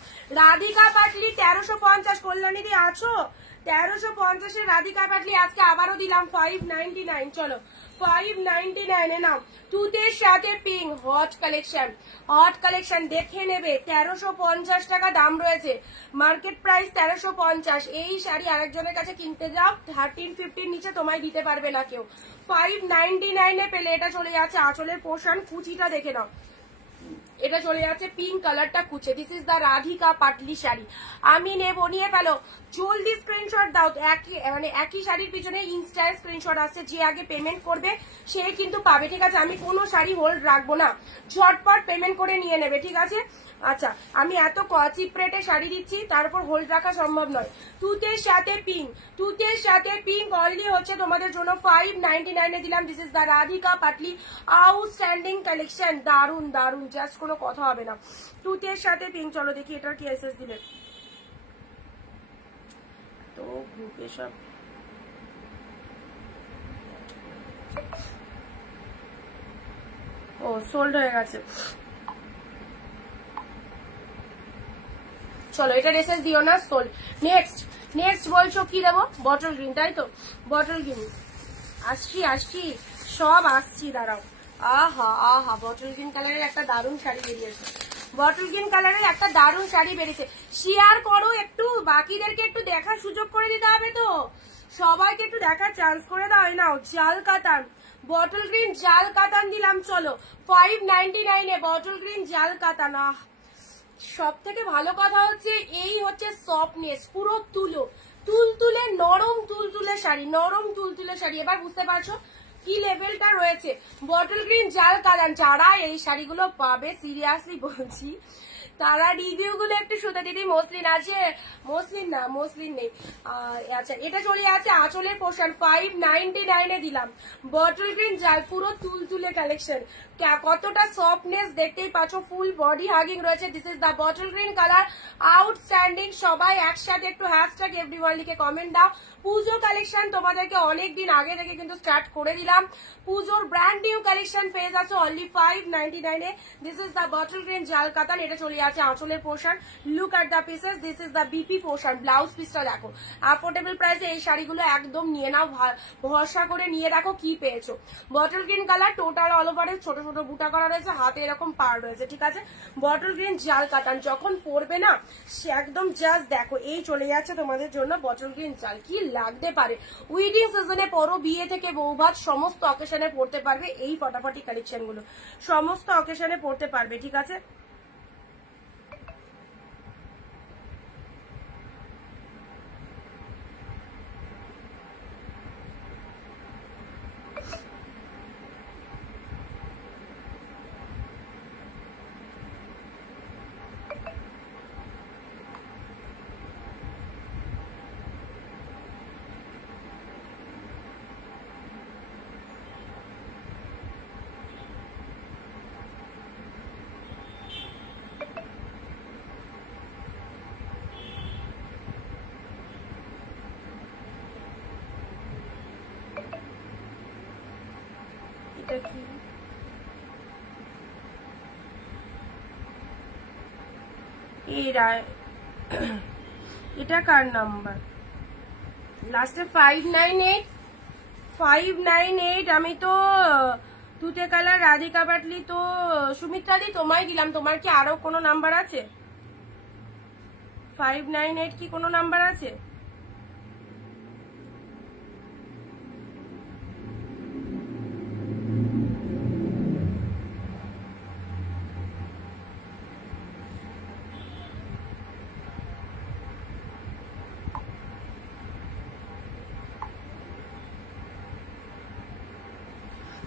রাধিকা পাটলি 1350, কল্যাণীদি আছো? 1350 এর রাধিকা পাটলি আজকে আবারও দিলাম 599। চলো 599 এ নাও, তুতের সাথে পিঙ্ক, হট কালেকশন দেখে নেবে। 1350 টাকা দাম রয়েছে, মার্কেট প্রাইস 1350। এই শাড়ি আরেকজনের কাছে কিনতে যাও 1350 নিচে তোমায় দিতে পারবে না কেউ। 599 এ পেলে। এটা চলে যাচ্ছে আঁচলের পোর্শন, কুচিটা দেখে নাও, এটা চলে যাচ্ছে পিঙ্ক কালারটা কুচে। This is the Radhika Patli sari. আমি নেব, নিয়ে ফেলো, জলদি স্ক্রিনশট দাও। একই শাড়ির পিছনে ইনস্ট্যান্ট স্ক্রিনশট আসছে, যে আগে পেমেন্ট করবে সে কিন্তু পাবে, ঠিক আছে? আমি কোনো শাড়ি হোল্ড রাখবো না, ঝটপট পেমেন্ট করে নিয়ে নেবে, ঠিক আছে? আচ্ছা, আমি এত চিপ রেটে শাড়ি দিচ্ছি, তারপর হোল্ড রাখা সম্ভব নয়। তুতের সাথে পিঙ্ক, তুতের সাথে পিঙ্ক অনলি হচ্ছে তোমাদের জন্য 599 দিলাম। This is the Radhika Patli, outstanding collection, দারুন দারুন, জাস্ট কোনো কথা হবে না। তুতের সাথে পিঙ্ক। চলো দেখি এটার কি এসএস দিলে। তো গ্রুপে সব ও সোল্ড হয়ে গেছে। চলো এটা এসএস দিও না, সোল্ড। নেক্সট নেক্সট বলছো কি দেবো? বটল গ্রিন, তাই তো? বটল গ্রিন আসছি আসছি, সব আসছি, দাঁড়াও। আহা আহা, বটল গ্রিন কালারের একটা দারুণ শাড়ি বেরিয়েছে, বটল গ্রিন কালারের একটা দারুণ শাড়ি বেরিয়েছে। শেয়ার করো একটু, বাকিদেরকে একটু দেখার সুযোগ করে দিতে হবে তো, সবাইকে একটু দেখার চান্স করে দাও। নাও জাল কাতান, বটল গ্রিন জাল কাতান দিলাম। চলো 599 বটল গ্রিন জাল কাতান। সব থেকে ভালো কথা হচ্ছে এই হচ্ছে সফটনেস, পুরো তুলতুলে নরম তুলতুলে শাড়ি, নরম তুলতুলে শাড়ি। এবার বুঝতে পারছো কি লেভেলটা রয়েছে। বটল গ্রিন জাল কালার, যারা এই শাড়িগুলো পাবে সিরিয়াসলি বলছি, তারা রিভিউ গুলো একটু শুনে। দিদি মসলিন আছে? মসলিন না, মসলিন নেই। আচ্ছা, এটা চলে আছে আঁচলের পোর্শন, 599 দিলাম। বটল গ্রিন জাল, পুরো তুলতুলে কালেকশন, কতটা সফটনেস দেখতেই পাচ্ছ, ফুল বডি হাগিং রয়েছে। This is the bottle green colour, outstanding. সবাই একসাথে একটু হ্যাশট্যাগ এভরিওয়ান লিখে কমেন্ট দাও। পুজো কালেকশন তোমাদেরকে অনেকদিন আগে থেকে কিন্তু স্টার্ট করে দিলাম। পুজোর ব্র্যান্ড নিউ কালেকশন পেয়ে যাচ্ছ only 599 this is the bottle green জাল কাতান। এটা চলে আছে আঁচলের portion. Look at the pieces, this is the BP portion. Blouse পিসটা দেখো, অ্যাফোর্ডেবল প্রাইসে এই শাড়িগুলো একদম নিয়ে নাও, ভরসা করে নিয়ে দেখো কি পেয়েছো। Bottle green colour, total all ওভারে ছোট ছোট বুটা করা রয়েছে, হাতে এরকম পার রয়েছে, ঠিক আছে? বটল গ্রিন জাল কাতান, যখন পরবে না সে একদম জাস্ট দেখো, এই চলে যাচ্ছে তোমাদের জন্য বটল গ্রিন জাল। কি লাগতে পারে, উইডিং সিজনে পরো, বিয়ে থেকে বৌভাত, সমস্ত অকেশনে পড়তে পারবে এই ফটাফটি কালেকশন গুলো, সমস্ত অকেশনে পড়তে পারবে, ঠিক আছে? এটা কি? এটা কার নাম্বার? লাস্টে 598 আমি তো তুতে কালার রাধিকা পাটলি, তো সুমিত্রা দি তোমায় দিলাম। তোমার কি আরো কোনো নাম্বার আছে? 598 কি কোনো নাম্বার আছে?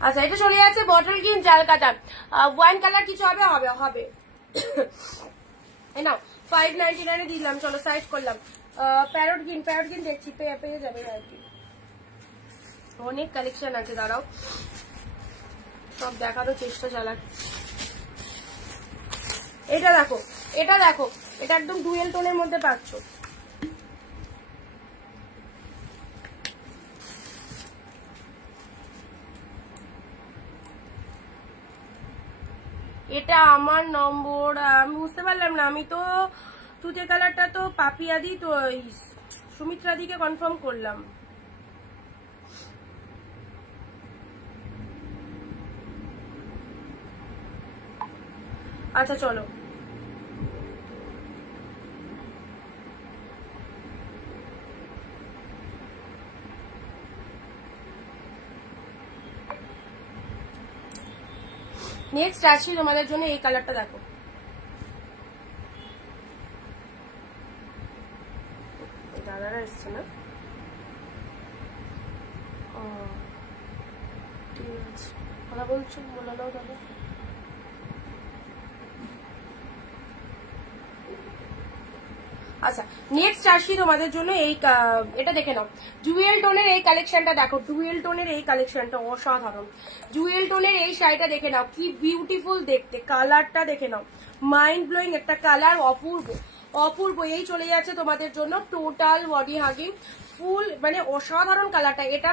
আচ্ছা, এটা চলে যাচ্ছে বটল গ্রিন জাল কাটার। ওয়াইন কালার কিছু হবে? হবে হবে। নাও 599 দিলাম। চলো সাইড করলাম। প্যারট গ্রিন দেখছি, পেয়ে যাবে আর কি। অনেক কালেকশন আছে, দাঁড়াও সব দেখারও চেষ্টা চালাচ্ছি। এটা দেখো, এটা দেখো, এটা একদম ডুয়েল টোনের মধ্যে পাচ্ছ। এটা আমার নম্বর, আমি বুঝতে পারলাম না। আমি তো তুতে কালারটা তো পাপিয়াদি, তো সুমিত্রা দিকে কনফার্ম করলাম। আচ্ছা চলো, নেক্সট আসছি তোমাদের জন্য এই কালারটা দেখো, দাদারা এসছে না, ঠিক আছে কথা বলছো, বলে দাও দাদা। আচ্ছা নেক্সট আসি তোমাদের জন্য এই, এটা দেখে নাও জুয়েল টোনের এই কালেকশনটা দেখো, জুয়েল টোনের এই কালেকশনটা অসাধারণ। জুয়েল টোনের এই শাড়িটা দেখে নাও, কি বিউটিফুল দেখতে, কালারটা দেখে নাও, মাইন্ড ব্লোয়িং একটা কালার, অপূর্ব অপূর্ব। এই চলে যাচ্ছে তোমাদের জন্য টোটাল বডি হাগিং ফুল, মানে অসাধারণ কালারটা। এটা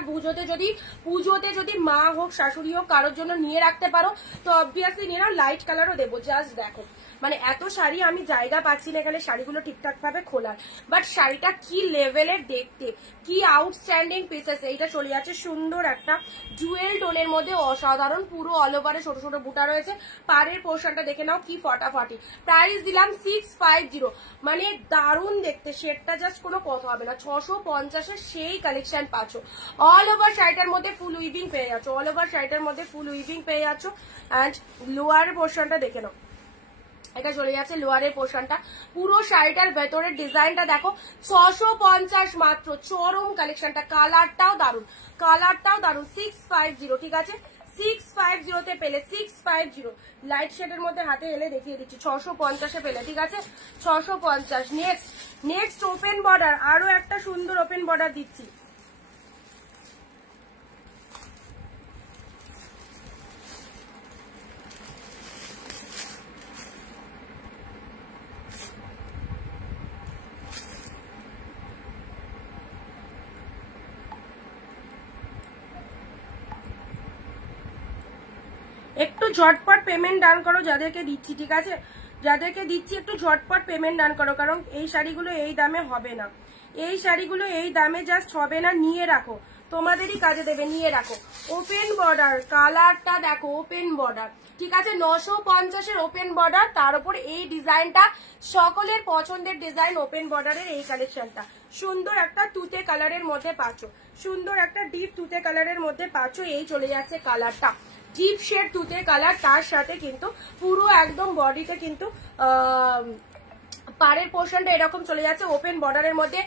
পুজোতে যদি মা হোক শাশুড়ি হোক কারোর জন্য নিয়ে রাখতে পারো তো অবভিয়াসলি নিয়ে নাও। লাইট কালারও দেবো, জাস্ট দেখো মানে এত শাড়ি আমি জায়গা পাচ্ছি না এখানে শাড়িগুলো ঠিকঠাক ভাবে খোলার, বাট শাড়িটা কি লেভেলের দেখতে, কি আউটস্ট্যান্ডিং পিসেস। এইটা চলে যাচ্ছে সুন্দর একটা জুয়েল টোনের মধ্যে, অসাধারণ, পুরো অল ওভারে ছোট ছোট বুটা রয়েছে। পাড়ের পোর্শনটা দেখে নাও কি ফটাফটি। প্রাইস দিলাম 650, মানে দারুণ দেখতে, শেডটা জাস্ট কোনো কথা হবে না। 650-এর সেই কালেকশন পাচ্ছ। অল ওভার শাড়িটার মধ্যে ফুল উইভিং পেয়ে যাচ্ছ, অল ওভার শাড়িটার মধ্যে ফুল উইভিং পেয়ে যাচ্ছ। অ্যান্ড লোয়ার পোর্শনটা দেখে নাও, এটা চলে যাচ্ছে লোয়ারের পোর্শনটা। পুরো শাড়িটার ভেতরের ডিজাইনটা দেখো, 650 মাত্র, চরম কালেকশনটা। কালারটাও দারুন, কালারটাও দারুন। 650, ঠিক আছে 650-তে পেলে, 650 লাইট শেডের মধ্যে হাতে এলে দেখিয়ে দিচ্ছি, 650-এ পেলে, ঠিক আছে 650। নেক্সট ওপেন বর্ডার, আরো একটা সুন্দর ওপেন বর্ডার দিচ্ছি। একটু ঝটপট পেমেন্ট ডান করো যাদেরকে দিচ্ছি, ঠিক আছে যাদেরকে দিচ্ছি একটু ঝটপট পেমেন্ট ডান করো, কারণ এই শাড়িগুলো এই দামে হবে না, এই শাড়িগুলো এই দামে জাস্ট হবে না। নিয়ে রাখো, তোমাদেরই কাজে দেবে, নিয়ে রাখো। ওপেন বর্ডার, কালারটা দেখো, ওপেন বর্ডার, ঠিক আছে 950-এর ওপেন বর্ডার, তার উপর এই ডিজাইনটা সকলের পছন্দের ডিজাইন। ওপেন বর্ডারের এই কালেকশনটা সুন্দর একটা তুতে কালারের মধ্যে পাচ্ছ, সুন্দর একটা ডিপ তুতে কালারের মধ্যে পাচ্ছ। এই চলে যাচ্ছে কালারটা, ডিপ শেড তুতে কালার, তার সাথে কিন্তু পুরো একদম বডিতে কিন্তু পাড়ের পোর্শনটা এরকম চলে যাচ্ছে ওপেন বর্ডারের মধ্যে।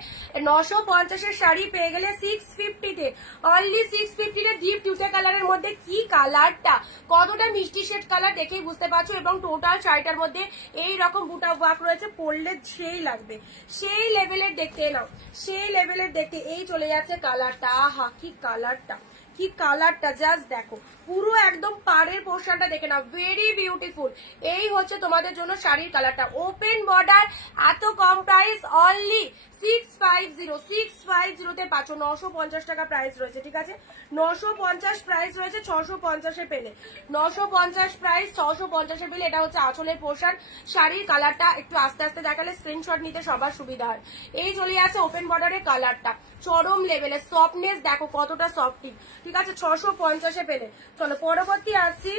950-এর শাড়ি পেয়ে গেলে 650-তে, অনলি 650-তে ডিপ তুতে কালারের মধ্যে। কি কালারটা, কতটা মিষ্টি শেড কালার দেখেই বুঝতে পারছো। এবং টোটাল শাড়িটার মধ্যে এই রকম বুটা ওয়ার্ক রয়েছে, পরলে সেই লাগবে, সেই লেভেলের দেখতে, নাও সেই লেভেলের দেখতে। এই চলে যাচ্ছে কালারটা, আহা কি কালারটা, কি কালারটা জাস্ট দেখো, পুরো একদম পাড়ের পোর্শনটা দেখে নাও, ভেরি বিউটিফুল। এই হচ্ছে তোমাদের জন্য শাড়ির কালারটা। ওপেন বর্ডার, এত কম প্রাইস, অনলি 650-তে পাচ্ছ। 950 টাকা প্রাইস রয়েছে, ঠিক আছে 950 প্রাইস রয়েছে, 650-এ পেলে, 950 প্রাইস, 650-এ পেলে। এটা হচ্ছে আঁচলের পোর্শন। শাড়ির কালারটা একটু আস্তে আস্তে দেখালে স্ক্রিনশট নিতে সবার সুবিধা হয়। এই চলে যাচ্ছে ওপেন বর্ডারের কালারটা, চরম লেভেলের সফটনেস দেখো কতটা সফটি, ঠিক আছে 650-এ পেলে। চলো পরবর্তী আসছি।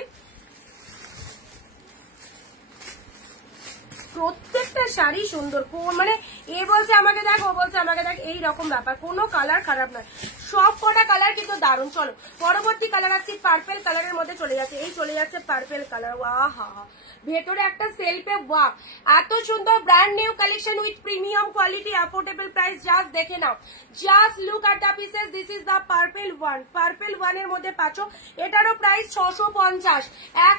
প্রত্যেকটা শাড়ি সুন্দর, মানে এ বলছে আমাকে দেখ, ও বলছে আমাকে দেখ, এই রকম ব্যাপার, কোনো কালার খারাপ নয়, সব কটা কালার কিন্তু দারুণ। চলো পরবর্তী কালার আসছি, পার্পেল কালারের মধ্যে চলে যাচ্ছে। এই চলে যাচ্ছে পার্পেল কালার, আহা ভেতরে একটা সেলফে ওয়াক, এত সুন্দর brand new collection with premium quality, affordable price. Just দেখে নাও, just look at the pieces, this is the purple one. Purple ওয়ানের মধ্যে পাচ্ছ, এটারও প্রাইস 650, এক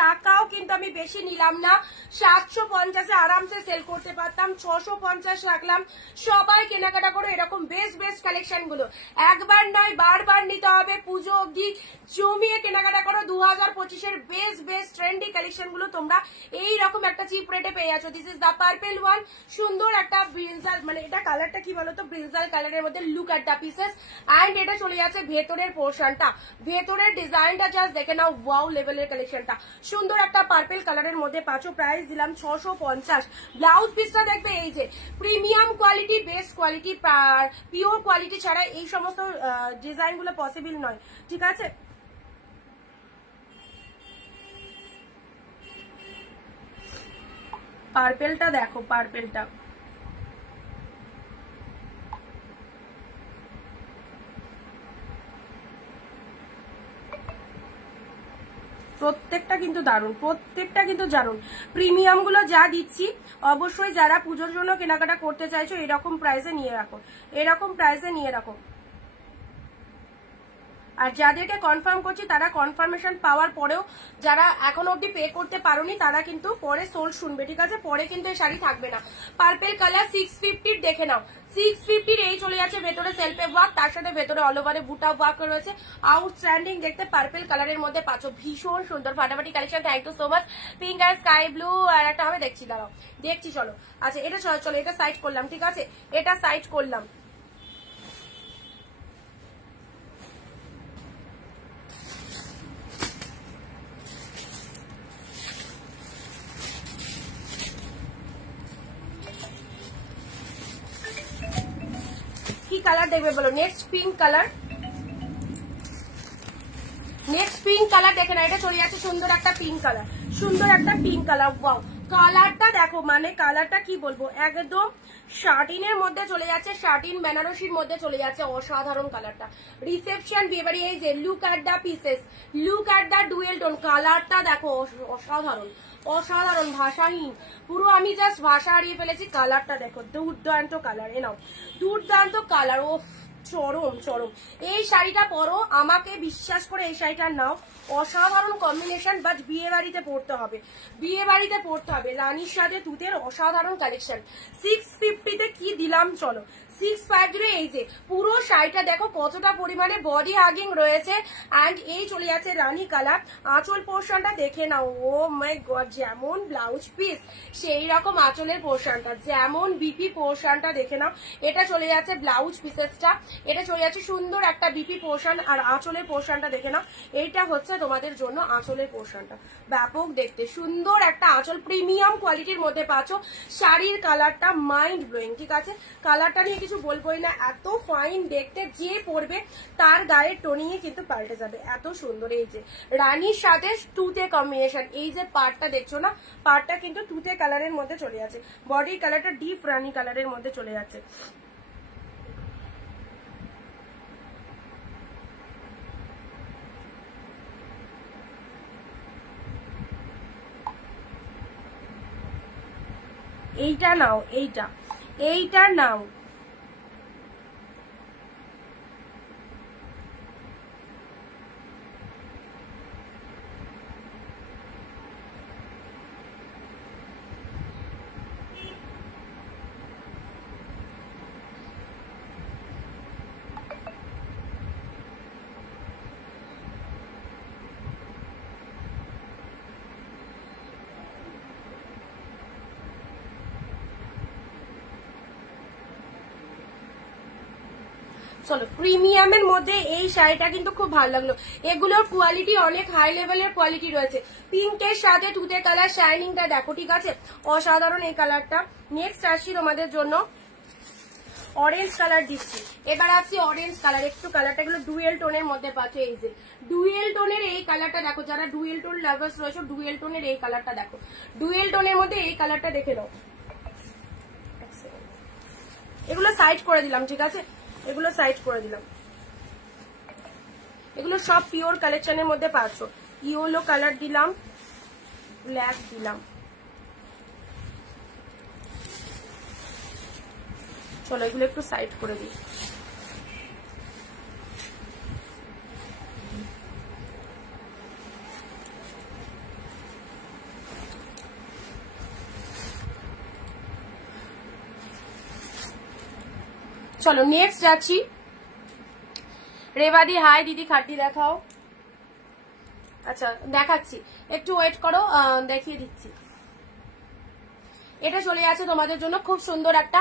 টাকাও কিন্তু আমি বেশি নিলাম না, 750-এ আরামসে সেল করতে পারতাম, 650 রাখলাম। সবাই কেনাকাটা করো এরকম বেস্ট বেস্ট কালেকশন গুলো, একবার নয় বারবার নিতে হবে। পুজো অব্দি জমিয়ে কেনাকাটা করো, 2025-এর বেস্ট বেস্ট ট্রেন্ডি কালেকশন গুলো তোমরা এইরকম একটা চিপ রেটে পেয়ে যাচ্ছ। This is the purple one, সুন্দর একটা ব্রিনজাল, মানে এটা কালারটা কি বলতো, ব্রিনজাল কালারের মধ্যে, look at the pieces. And এটা চলে যাচ্ছে ভেতরের পোর্শনটা, ভেতরের ডিজাইনটা জাস্ট দেখে নাও, ওয়াও লেভেলের কালেকশনটা। সুন্দর একটা পার্পেল কালারের মধ্যে পাচ্ছ, প্রাইস দিলাম 650। ব্লাউজ পিসটা দেখবে, এই যে premium quality, best quality, pure quality ছাড়া এই সমস্ত ডিজাইন গুলো পসিবল নয়, ঠিক আছে। পার্পেলটা দেখো, পার্পেলটা প্রত্যেকটা কিন্তু দারুণ, প্রত্যেকটা কিন্তু দারুণ। প্রিমিয়াম গুলো যা দিচ্ছি অবশ্যই যারা পুজোর জন্য কেনাকাটা করতে চাইছো এরকম প্রাইসে নিয়ে রাখো, এরকম প্রাইসে নিয়ে রাখো। আর যাদেরকে কনফার্ম করছি তারা কনফার্মেশন পাওয়ার পরেও যারা এখনো অব্দি পে করতে পারোনি তারা কিন্তু পরে সোল শুনবে, ঠিক আছে? পরে কিন্তু এই শাড়ি থাকবে না। পার্পেল কালার 650 দেখে নাও, 650 এই চলে যাচ্ছে ভেতরে সেলফে ওয়ার্ক, তার সাথে ভেতরে অল ওভারে বুটা ওয়ার্ক রয়েছে। আউটস্ট্যান্ডিং দেখতে পার্পেল কালারের মধ্যে পাচ্ছ, ভীষণ সুন্দর ফাটাফাটি collection. Thank you so much. Pink আর স্কাই ব্লু আর একটা হবে দেখছি, দাঁড়াও দেখছি, চলো। আচ্ছা এটা চলো চলো, এটা সাইড করলাম, ঠিক আছে? এটা সাইড করলাম। কি কালার দেখবে বলো? Next pink colour, next pink colour দেখে না, এটা চলে যাচ্ছে সুন্দর একটা পিঙ্ক কালার, সুন্দর একটা পিঙ্ক কালার। ওয়াও, কালারটা দেখো, মানে কালারটা কি বলবো, একদম শার্টিনের মধ্যে চলে যাচ্ছে, শার্টিন বেনারসির মধ্যে চলে যাচ্ছে, অসাধারণ কালারটা। রিসেপশন বিয়েবাড়ি, এই যে look at the pieces, look at the dual tone, কালারটা দেখো অসাধারণ, অসাধারণ, ভাষাহীন, পুরো আমি জাস্ট ভাষা হারিয়ে ফেলেছি। কালারটা দেখো, দুর্দান্ত কালার, এ নাও দুর্দান্ত কালার। ও চরম চরম, এই শাড়িটা পরো, আমাকে বিশ্বাস করে এই শাড়িটা নাও, অসাধারণ কম্বিনেশন। বাট বিয়ে বাড়িতে পড়তে হবে, বিয়ে বাড়িতে পড়তে হবে। রানীর সাথে তুতের অসাধারণ কালেকশন। 650 কি দিলাম, চলো 650। এই যে পুরো শাড়িটা দেখো কতটা পরিমাণে বডি হাগিং রয়েছে, অ্যান্ড এই চলে যাচ্ছে রানী কালার। আঁচল পোর্শনটা দেখে নাও, ও মাই গড, যেমন ব্লাউজ পিস সেই রকম আঁচলের পোর্শনটা, যেমন বিপি পোর্শনটা দেখে নাও। এটা চলে যাচ্ছে ব্লাউজ পিসেসটা, এটা চলে যাচ্ছে সুন্দর একটা বিপি পোর্শন, আর আঁচলের পোর্শনটা দেখে নাও। এইটা হচ্ছে তোমাদের জন্য আঁচলের পোর্শনটা, ব্যাপক দেখতে সুন্দর একটা আঁচল, প্রিমিয়াম কোয়ালিটির মধ্যে পাচ্ছ। শাড়ির কালারটা মাইন্ড ব্লোয়িং, ঠিক আছে? কালারটা নিয়ে কিছু বলবোই না, এত ফাইন দেখতে, যে পরবে তার গায়ের টোনিয়ে কিন্তু পাল্টে যাবে, এত সুন্দর। এই যে রানীর সাথে তুতে কম্বিনেশন, এই যে পার্টটা দেখছো না, পার্টটা কিন্তু তুতে কালারের মধ্যে চলে যাচ্ছে, বডির কালারটা ডিপ রানী কালারের মধ্যে চলে যাচ্ছে। এইটা নাও, এইটা এইটা নাও। চলো, প্রিমিয়ামের মধ্যে এই শাড়িটা কিন্তু খুব ভালো লাগলো, এগুলোর কোয়ালিটি অনেক হাই লেভেলের কোয়ালিটি রয়েছে। পিঙ্কের সাথে তুতে কালার, শাইনিংটা দেখো, ঠিক আছে? অসাধারণ এই কালারটা। নেক্সট আসছি তোমাদের জন্য অরেঞ্জ কালার দিচ্ছি, এবার আসছি অরেঞ্জ কালার। একটু কালারটা এগুলো ডুয়েল টোনের মধ্যে পাচ্ছে, এই যে ডুয়েল টোনের এই কালারটা দেখো, যারা ডুয়েল টোন লাভার্স রয়েছে ডুয়েল টোনের এই কালারটা দেখো, ডুয়েল টোনের মধ্যে এই কালারটা দেখে নাও। এগুলো সাইড করে দিলাম, ঠিক আছে? এগুলো সাইড করে দিলাম, এগুলো সব পিওর কালেকশনের মধ্যে পাচ্ছ। ইয়েলো কালার দিলাম, ব্ল্যাক দিলাম, চলো এগুলো একটু সাইড করে দিই। চলো নেক্সট যাচ্ছি। রেবাদি হাই দিদি, খাটি দেখাও। আচ্ছা দেখাচ্ছি, একটু ওয়েট করো, দেখিয়ে দিচ্ছি। এটা চলে যাচ্ছে তোমাদের জন্য খুব সুন্দর একটা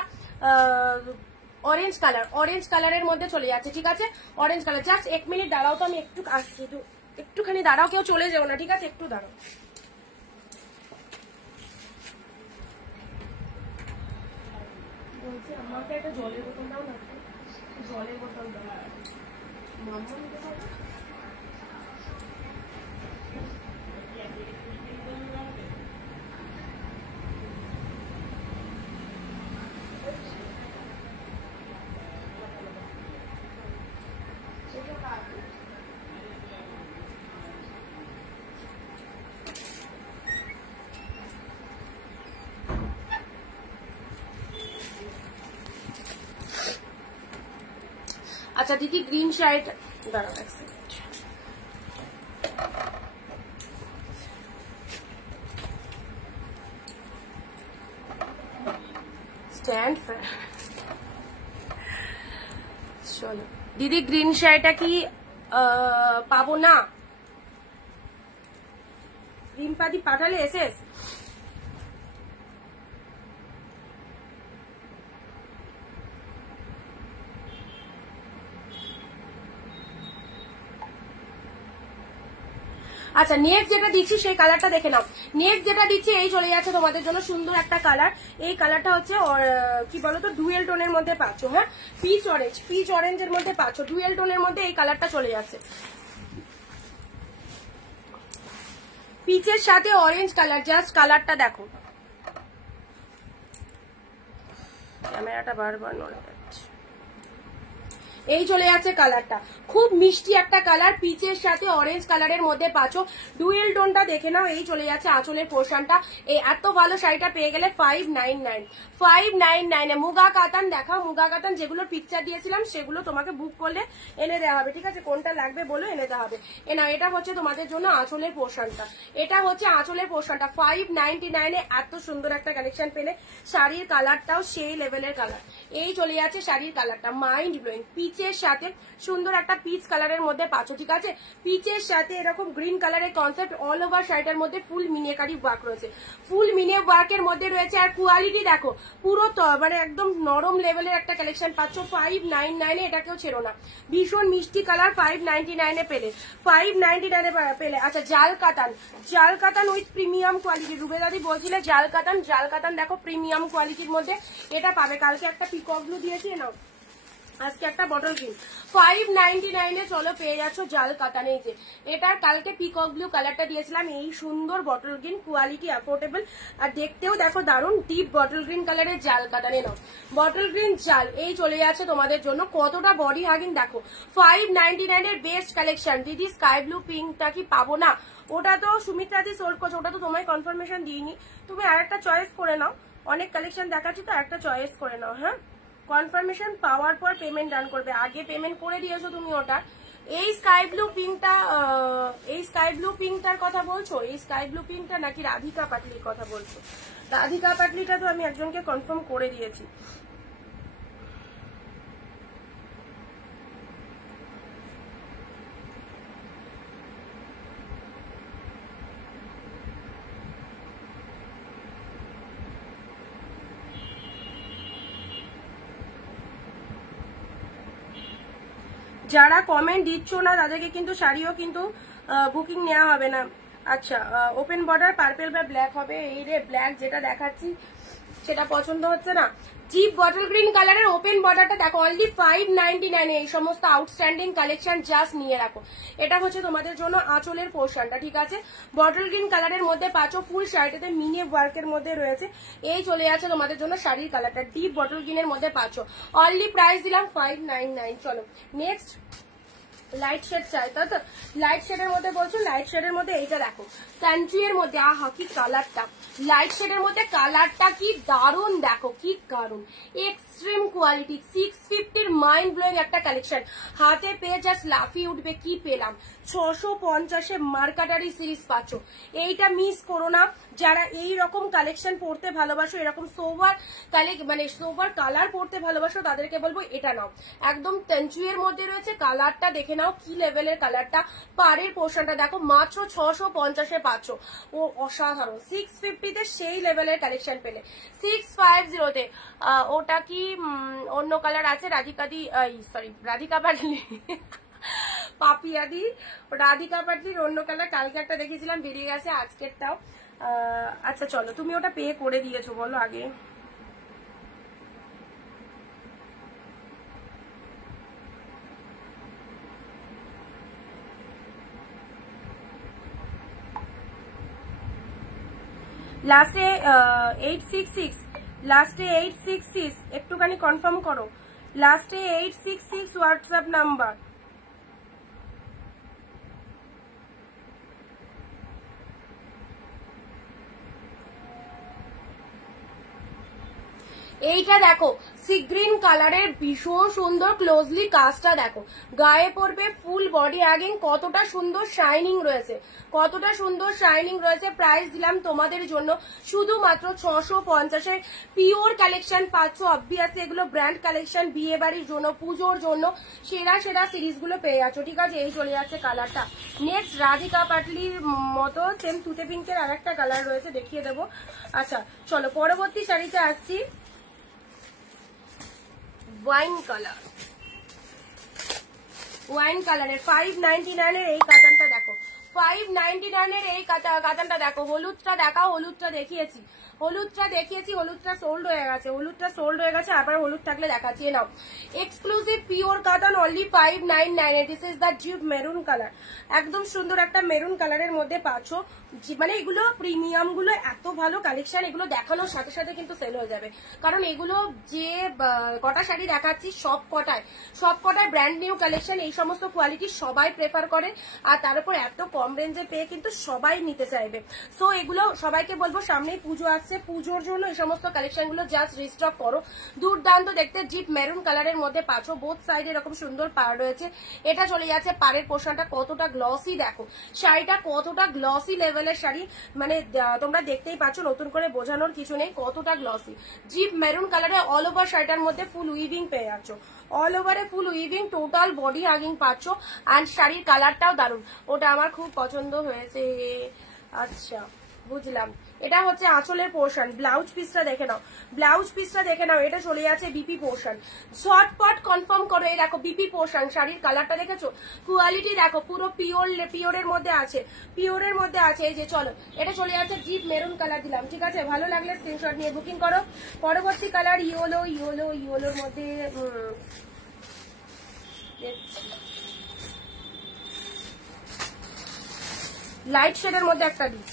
অরেঞ্জ কালার, অরেঞ্জ কালারের মধ্যে চলে যাচ্ছে, ঠিক আছে? Orange colour. জাস্ট 1 মিনিট দাঁড়াও তো, আমি একটু আসছি, একটুখানি দাঁড়াও, কেউ চলে যাও না, ঠিক আছে? একটু দাঁড়াও। বলছি আমাকে একটা জলের বোতল দাও না, জলের বোতল দাও। মাম্মা নিতে পারবে? আচ্ছা দিদি গ্রিন শাড়ি, দাঁড়াও এক সেকেন্ড, স্ট্যান্ড ফ্যান। চলো দিদি গ্রিন শাড়িটা কি পাবো না? রিম্পাদি পাঠালে এসেস? আচ্ছা নেক্সট যেটা দিচ্ছি সেই কালারটা দেখে নাও। নেক্সট যেটা দিচ্ছি এই চলে যাচ্ছে তোমাদের জন্য সুন্দর একটা কালার। এই কালারটা হচ্ছে কি বলতো ডুয়েল টোনের মধ্যে পাচ্ছ, হ্যাঁ পিচ অরেঞ্জের মধ্যে পাচ্ছ, ডুয়েল টোনের মধ্যে এই কালারটা চলে যাচ্ছে। পিচের সাথে অরেঞ্জ কালার, জাস্ট কালারটা দেখো, ক্যামেরাটা বারবার নড়ে যাচ্ছে। এই চলে যাচ্ছে কালারটা, খুব মিষ্টি একটা কালার, পিচের সাথে অরেঞ্জ কালারের মধ্যে পাচ্ছো। ডুয়েল টোনটা দেখে নাও। এই চলে যাচ্ছে আঁচলের পোর্শনটা। এই এত ভালো শাড়িটা পেয়ে গেলে 599 মুগা কাতান দেখাও। মুগা কাতান যেগুলো পিকচার দিয়েছিলাম সেগুলো তোমাকে বুক করলে এনে দেওয়া হবে, ঠিক আছে? কোনটা লাগবে বলো, এনে দেওয়া হবে। না এটা হচ্ছে তোমাদের জন্য আঁচলের পোর্শনটা, এটা হচ্ছে আঁচলের পোর্শনটা। 599 এত সুন্দর একটা কালেকশন পেলে। শাড়ির কালারটাও সেই লেভেলের কালার। এই চলে যাচ্ছে শাড়ির কালারটা, মাইন্ড ব্লোয়িং। পিচের সাথে সুন্দর একটা পিচ কালারের মধ্যে পাচ্ছ, ঠিক আছে? পিচের সাথে এরকম গ্রিন কালারের কনসেপ্ট, অল ওভার শাড়িটার মধ্যে ফুল মিনিয়েকারি ওয়ার্ক রয়েছে, ফুল মিনিয়ে ওয়ার্কের মধ্যে রয়েছে। আর কোয়ালিটি দেখো পুরো মানে একদম নরম লেভেলের একটা কালেকশন পাচ্ছ 599 এ। এটাকেও ছেড়ো না, ভীষণ মিষ্টি কালার। 599 এ পেলে, 599 এ পেলে। আচ্ছা জাল কাতান উইথ প্রিমিয়াম কোয়ালিটি। রুবে দাদি বলছিলে জাল কাতান দেখো প্রিমিয়াম কোয়ালিটির মধ্যে এটা পাবে। কালকে একটা পিকক ব্লু দিয়েছি, নাও আজকে একটা বটল গ্রিন। 599 এ চলো পেয়ে যাচ্ছ জাল কাতানে। যে এটার কালকে পিকক ব্লু কালারটা দিয়েছিলাম, এই সুন্দর বটল গ্রিন, কোয়ালিটি অ্যাফোর্ডেবল আর দেখতেও দেখো দারুন। ডিপ বটল গ্রিন কালারের জাল কাতানে নাও, বটল গ্রিন জাল। এই চলে যাচ্ছে তোমাদের জন্য, কতটা বডি হাগিং দেখো। 599 এর বেস্ট কালেকশন। দিদি স্কাই ব্লু পিঙ্কটা কি পাবো না? ওটা তো সুমিত্রা দি সোল্ড করছে, ওটা তো তোমায় কনফার্মেশন দিইনি। তুমি আরেকটা চয়েস করে নাও, অনেক কালেকশন দেখাচ্ছি তো, একটা চয়েস করে নাও। হ্যাঁ, কনফার্মেশন পাওয়ার পর পেমেন্ট ডান করবে, আগে পেমেন্ট করে দিয়েছো তুমি ওটা। এই স্কাই ব্লু পিঙ্কটার কথা বলছো? এই স্কাই ব্লু পিঙ্কটা নাকি রাধিকা পাটলির কথা বলছো? রাধিকা পাটলিটা তো আমি একজনকে কনফার্ম করে দিয়েছি। যারা কমেন্ট দিচ্ছ না তাদেরকে কিন্তু শাড়িও কিন্তু বুকিং নেওয়া হবে না। আচ্ছা ওপেন বর্ডার পার্পেল বা ব্ল্যাক হবে। এই রে ব্ল্যাক যেটা দেখাচ্ছি সেটা পছন্দ হচ্ছে না। জিপ বটল গ্রিন কালারের ওপেন বর্ডারটা দেখো, অনলি 599 এই সমস্ত আউটস্ট্যান্ডিং কালেকশন জাস্ট নিয়ে রাখো। এটা হচ্ছে তোমাদের জন্য আঁচলের পোর্শনটা, ঠিক আছে? বটল গ্রিন কালারের মধ্যে পাচ্ছো, ফুল শাড়িটাতে মিনি ওয়ার্কের মধ্যে রয়েছে। এই চলে যাচ্ছে তোমাদের জন্য শাড়ির কালারটা, ডিপ বটল গ্রিনের মধ্যে পাচ্ছো। অনলি প্রাইস দিলাম 599। চলো নেক্সট লাইট শেড চাই, তাই তো? লাইট শেডের মধ্যে বলছো, লাইট শেডের মধ্যে এইটা দেখো, সান্ট্রি এর মধ্যে। আহা কি কালারটা, লাইট শেডের মধ্যে কালারটা কি দারুন দেখো, কি দারুন, এক্সট্রিম কোয়ালিটি। 650 মাইন্ড ব্লোয়িং একটা কালেকশন, হাতে পেয়ে জাস্ট লাফিয়ে উঠবে। কি পেলাম 650 মার্কাটারি সিরিজ পাচ্ছ। এইটা মিস করো না। যারা এই রকম কালেকশন পড়তে ভালোবাসো, এরকম সোভার মানে সোভার কালার পড়তে ভালোবাসো, তাদেরকে বলবো এটা নাও। একদম তেঞ্চুয়ের মধ্যে রয়েছে, কালারটা দেখে নাও কি লেভেলের কালারটা। পাড়ের পোর্শনটা দেখো, মাত্র 650 পাচ্ছ। ও অসাধারণ। 650 তে সেই লেভেলের কালেকশন পেলে। 650 তে ওটা কি অন্য কালার আছে? রাধিকা পাটলি পাপিয়াদি, রাধিকা পাটলির অন্য কালার কালকে একটা দেখেছিলাম, বেরিয়ে গেছে আজকেরটাও। আচ্ছা চলো, তুমি ওটা পে করে দিয়েছো বলো আগে? লাস্টে 866, লাস্টে 866 একটুখানি কনফার্ম করো। লাস্টে 866 হোয়াটসঅ্যাপ নাম্বার। এইটা দেখো সি গ্রিন কালারের ভীষণ সুন্দর ক্লোজলি কাজটা দেখো, গায়ে পড়বে, ফুল বডি হ্যাগিং, কতটা সুন্দর শাইনিং রয়েছে, কতটা সুন্দর শাইনিং রয়েছে। প্রাইস দিলাম তোমাদের জন্য শুধুমাত্র 650-এ। পিওর কালেকশন পাচ্ছ, অবভিয়াসলি এগুলো ব্র্যান্ড কালেকশন, বিয়ে বাড়ির জন্য, পুজোর জন্য সেরা সেরা সিরিজগুলো পেয়ে যাচ্ছ, ঠিক আছে। এই চলে যাচ্ছে কালারটা। নেক্সট রাধিকা পাটলির মতো সেম তুতে পিঙ্কের আর একটা কালার রয়েছে, দেখিয়ে দেবো। আচ্ছা চলো পরবর্তী শাড়িতে আসছি, ওয়াইন কালার। ওয়াইন কালারের 599-এর এই কাতানটা দেখো, 599-এর এই কাতানটা দেখো। হলুদটা দেখাও, হলুদটা দেখিয়েছি, হলুদটা দেখিয়েছি, হলুদটা সোল্ড হয়ে গেছে, হলুদটা সোল্ড হয়ে গেছে, আবার হলুদ থাকলে দেখাচ্ছি। নাও এক্সক্লুসিভ পিওর কাতান, only 599। This is the deep maroon colour, একদম সুন্দর একটা মেরুন কালারের মধ্যে পাচ্ছ। মানে এগুলো প্রিমিয়াম গুলো এত ভালো কালেকশন, এগুলো দেখানোর সাথে সাথে কিন্তু সেল হয়ে যাবে, কারণ এগুলো যে কটা শাড়ি দেখাচ্ছি সব কটায় ব্র্যান্ড নিউ কালেকশন। এই সমস্ত কোয়ালিটি সবাই প্রেফার করে, আর তার উপর এত কম রেঞ্জে পেয়ে কিন্তু সবাই নিতে চাইবে। সো এগুলো সবাইকে বলবো, সামনেই পুজো আসছে, পুজোর জন্য এই সমস্ত কালেকশন গুলো জাস্ট রিস্টক করো। দুর্দান্ত দেখতে ডিপ মেরুন কালারের মধ্যে পাচ্ছ, বোথ সাইডে এরকম সুন্দর পাড় রয়েছে। এটা চলে যাচ্ছে পাড়ের পোর্শনটা, কতটা গ্লসি দেখো, শাড়িটা কতটা গ্লসি লেভেলের শাড়ি, মানে তোমরা দেখতেই পাচ্ছ, নতুন করে বোঝানোর কিছু নেই, কতটা গ্লসি। ডিপ মেরুন কালারে অল ওভার শাড়িটার মধ্যে ফুল উইভিং পেয়ে যাচ্ছ, অল ওভারে ফুল উইভিং, টোটাল বডি হাগিং পাচ্ছ। অ্যান্ড শাড়ির কালারটাও দারুণ, ওটা আমার খুব পছন্দ হয়েছে। আচ্ছা বুঝলাম, এটা হচ্ছে আঁচলের পোর্শন। ব্লাউজ পিসটা দেখে নাও, ব্লাউজ পিসটা দেখে নাও, এটা চলে যাচ্ছে বিপি পোর্শন। ঝটপট কনফার্ম করো, এই দেখো বিপি পোর্শন। শাড়ির কালারটা দেখেছো, কোয়ালিটি দেখো, পুরো পিওরের মধ্যে আছে, পিওরের মধ্যে আছে। এই যে চলো, এটা চলে যাচ্ছে ডিপ মেরুন কালার দিলাম, ঠিক আছে। ভালো লাগলে স্ক্রিনশট নিয়ে বুকিং করো। পরবর্তী কালার ইয়েলো, ইয়েলো, ইয়েলোর মধ্যে লাইট শেডের মধ্যে একটা দিই,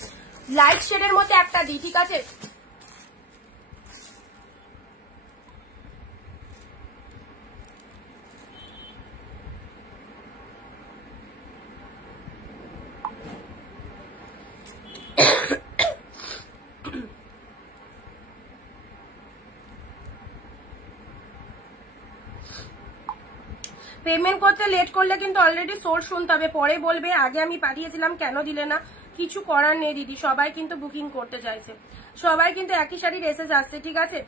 লাইট শেডের মধ্যে একটা দিই, ঠিক আছে। পেমেন্ট করতে লেট করলে কিন্তু অলরেডি সোর্স শুনতে হবে, পরে বলবে আগে আমি পাঠিয়েছিলাম কেন দিলে না। কিছু করার নেই দিদি, সবাই কিন্তু বুকিং করতে চাইছে, সবাই কিন্তু একই শাড়ির এসেজ আসছে, ঠিক আছে।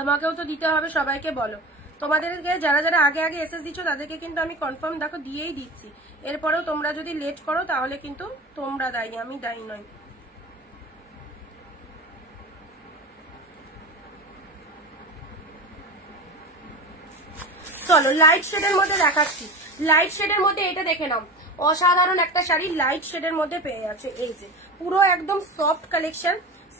আমাকেও তো দিতে হবে, সবাইকে বলো। তোমাদেরকে যারা যারা আগে আগে এসেজ দিচ্ছ তাদেরকে কিন্তু আমি কনফার্ম দেখো দিয়েই দিচ্ছি। এরপরেও তোমরা যদি লেট করো তাহলে কিন্তু তোমরা দায়ী, আমি দায়ী নই। চলো লাইট শেডের মধ্যে দেখাচ্ছি, লাইট শেডের মধ্যে এটা দেখে নাও, অসাধারণ একটা শাড়ি লাইট শেডের মধ্যে পেয়ে যাচ্ছে। এই যে পুরো একদম সফট কালেকশন,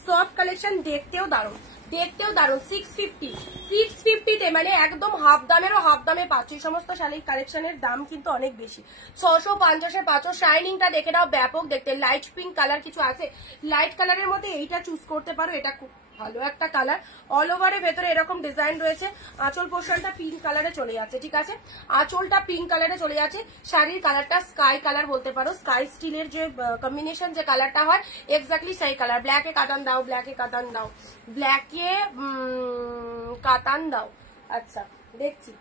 সফট কালেকশন, দেখতেও দারুণ, দেখতেও দারুণ। 650-তে মানে একদম হাফ দামেরও হাফ দামে পাচ্ছ। এই সমস্ত শাড়ির কালেকশনের দাম কিন্তু অনেক বেশি, 650-এ পাচ্ছ। শাইনিংটা দেখে নাও, ব্যাপক দেখতে। লাইট পিঙ্ক কালার কিছু আছে, লাইট কালারের মধ্যে এইটা চুজ করতে পারো, এটা খুব ভালো একটা কালার। অল ওভারের ভেতরে এরকম ডিজাইন রয়েছে, আঁচল পোর্শনটা পিঙ্ক কালারে চলে যাচ্ছে, ঠিক আছে। আঁচলটা পিঙ্ক কালারে চলে যাচ্ছে, শাড়ির কালারটা স্কাই কালার বলতে পারো, স্কাই স্টিলের যে কম্বিনেশন যে কালারটা হয় এক্স্যাক্টলি সেই কালার। ব্ল্যাকে কাতান দাও, ব্ল্যাকে কাতান দাও, ব্ল্যাকে কাতান দাও। আচ্ছা দেখছি,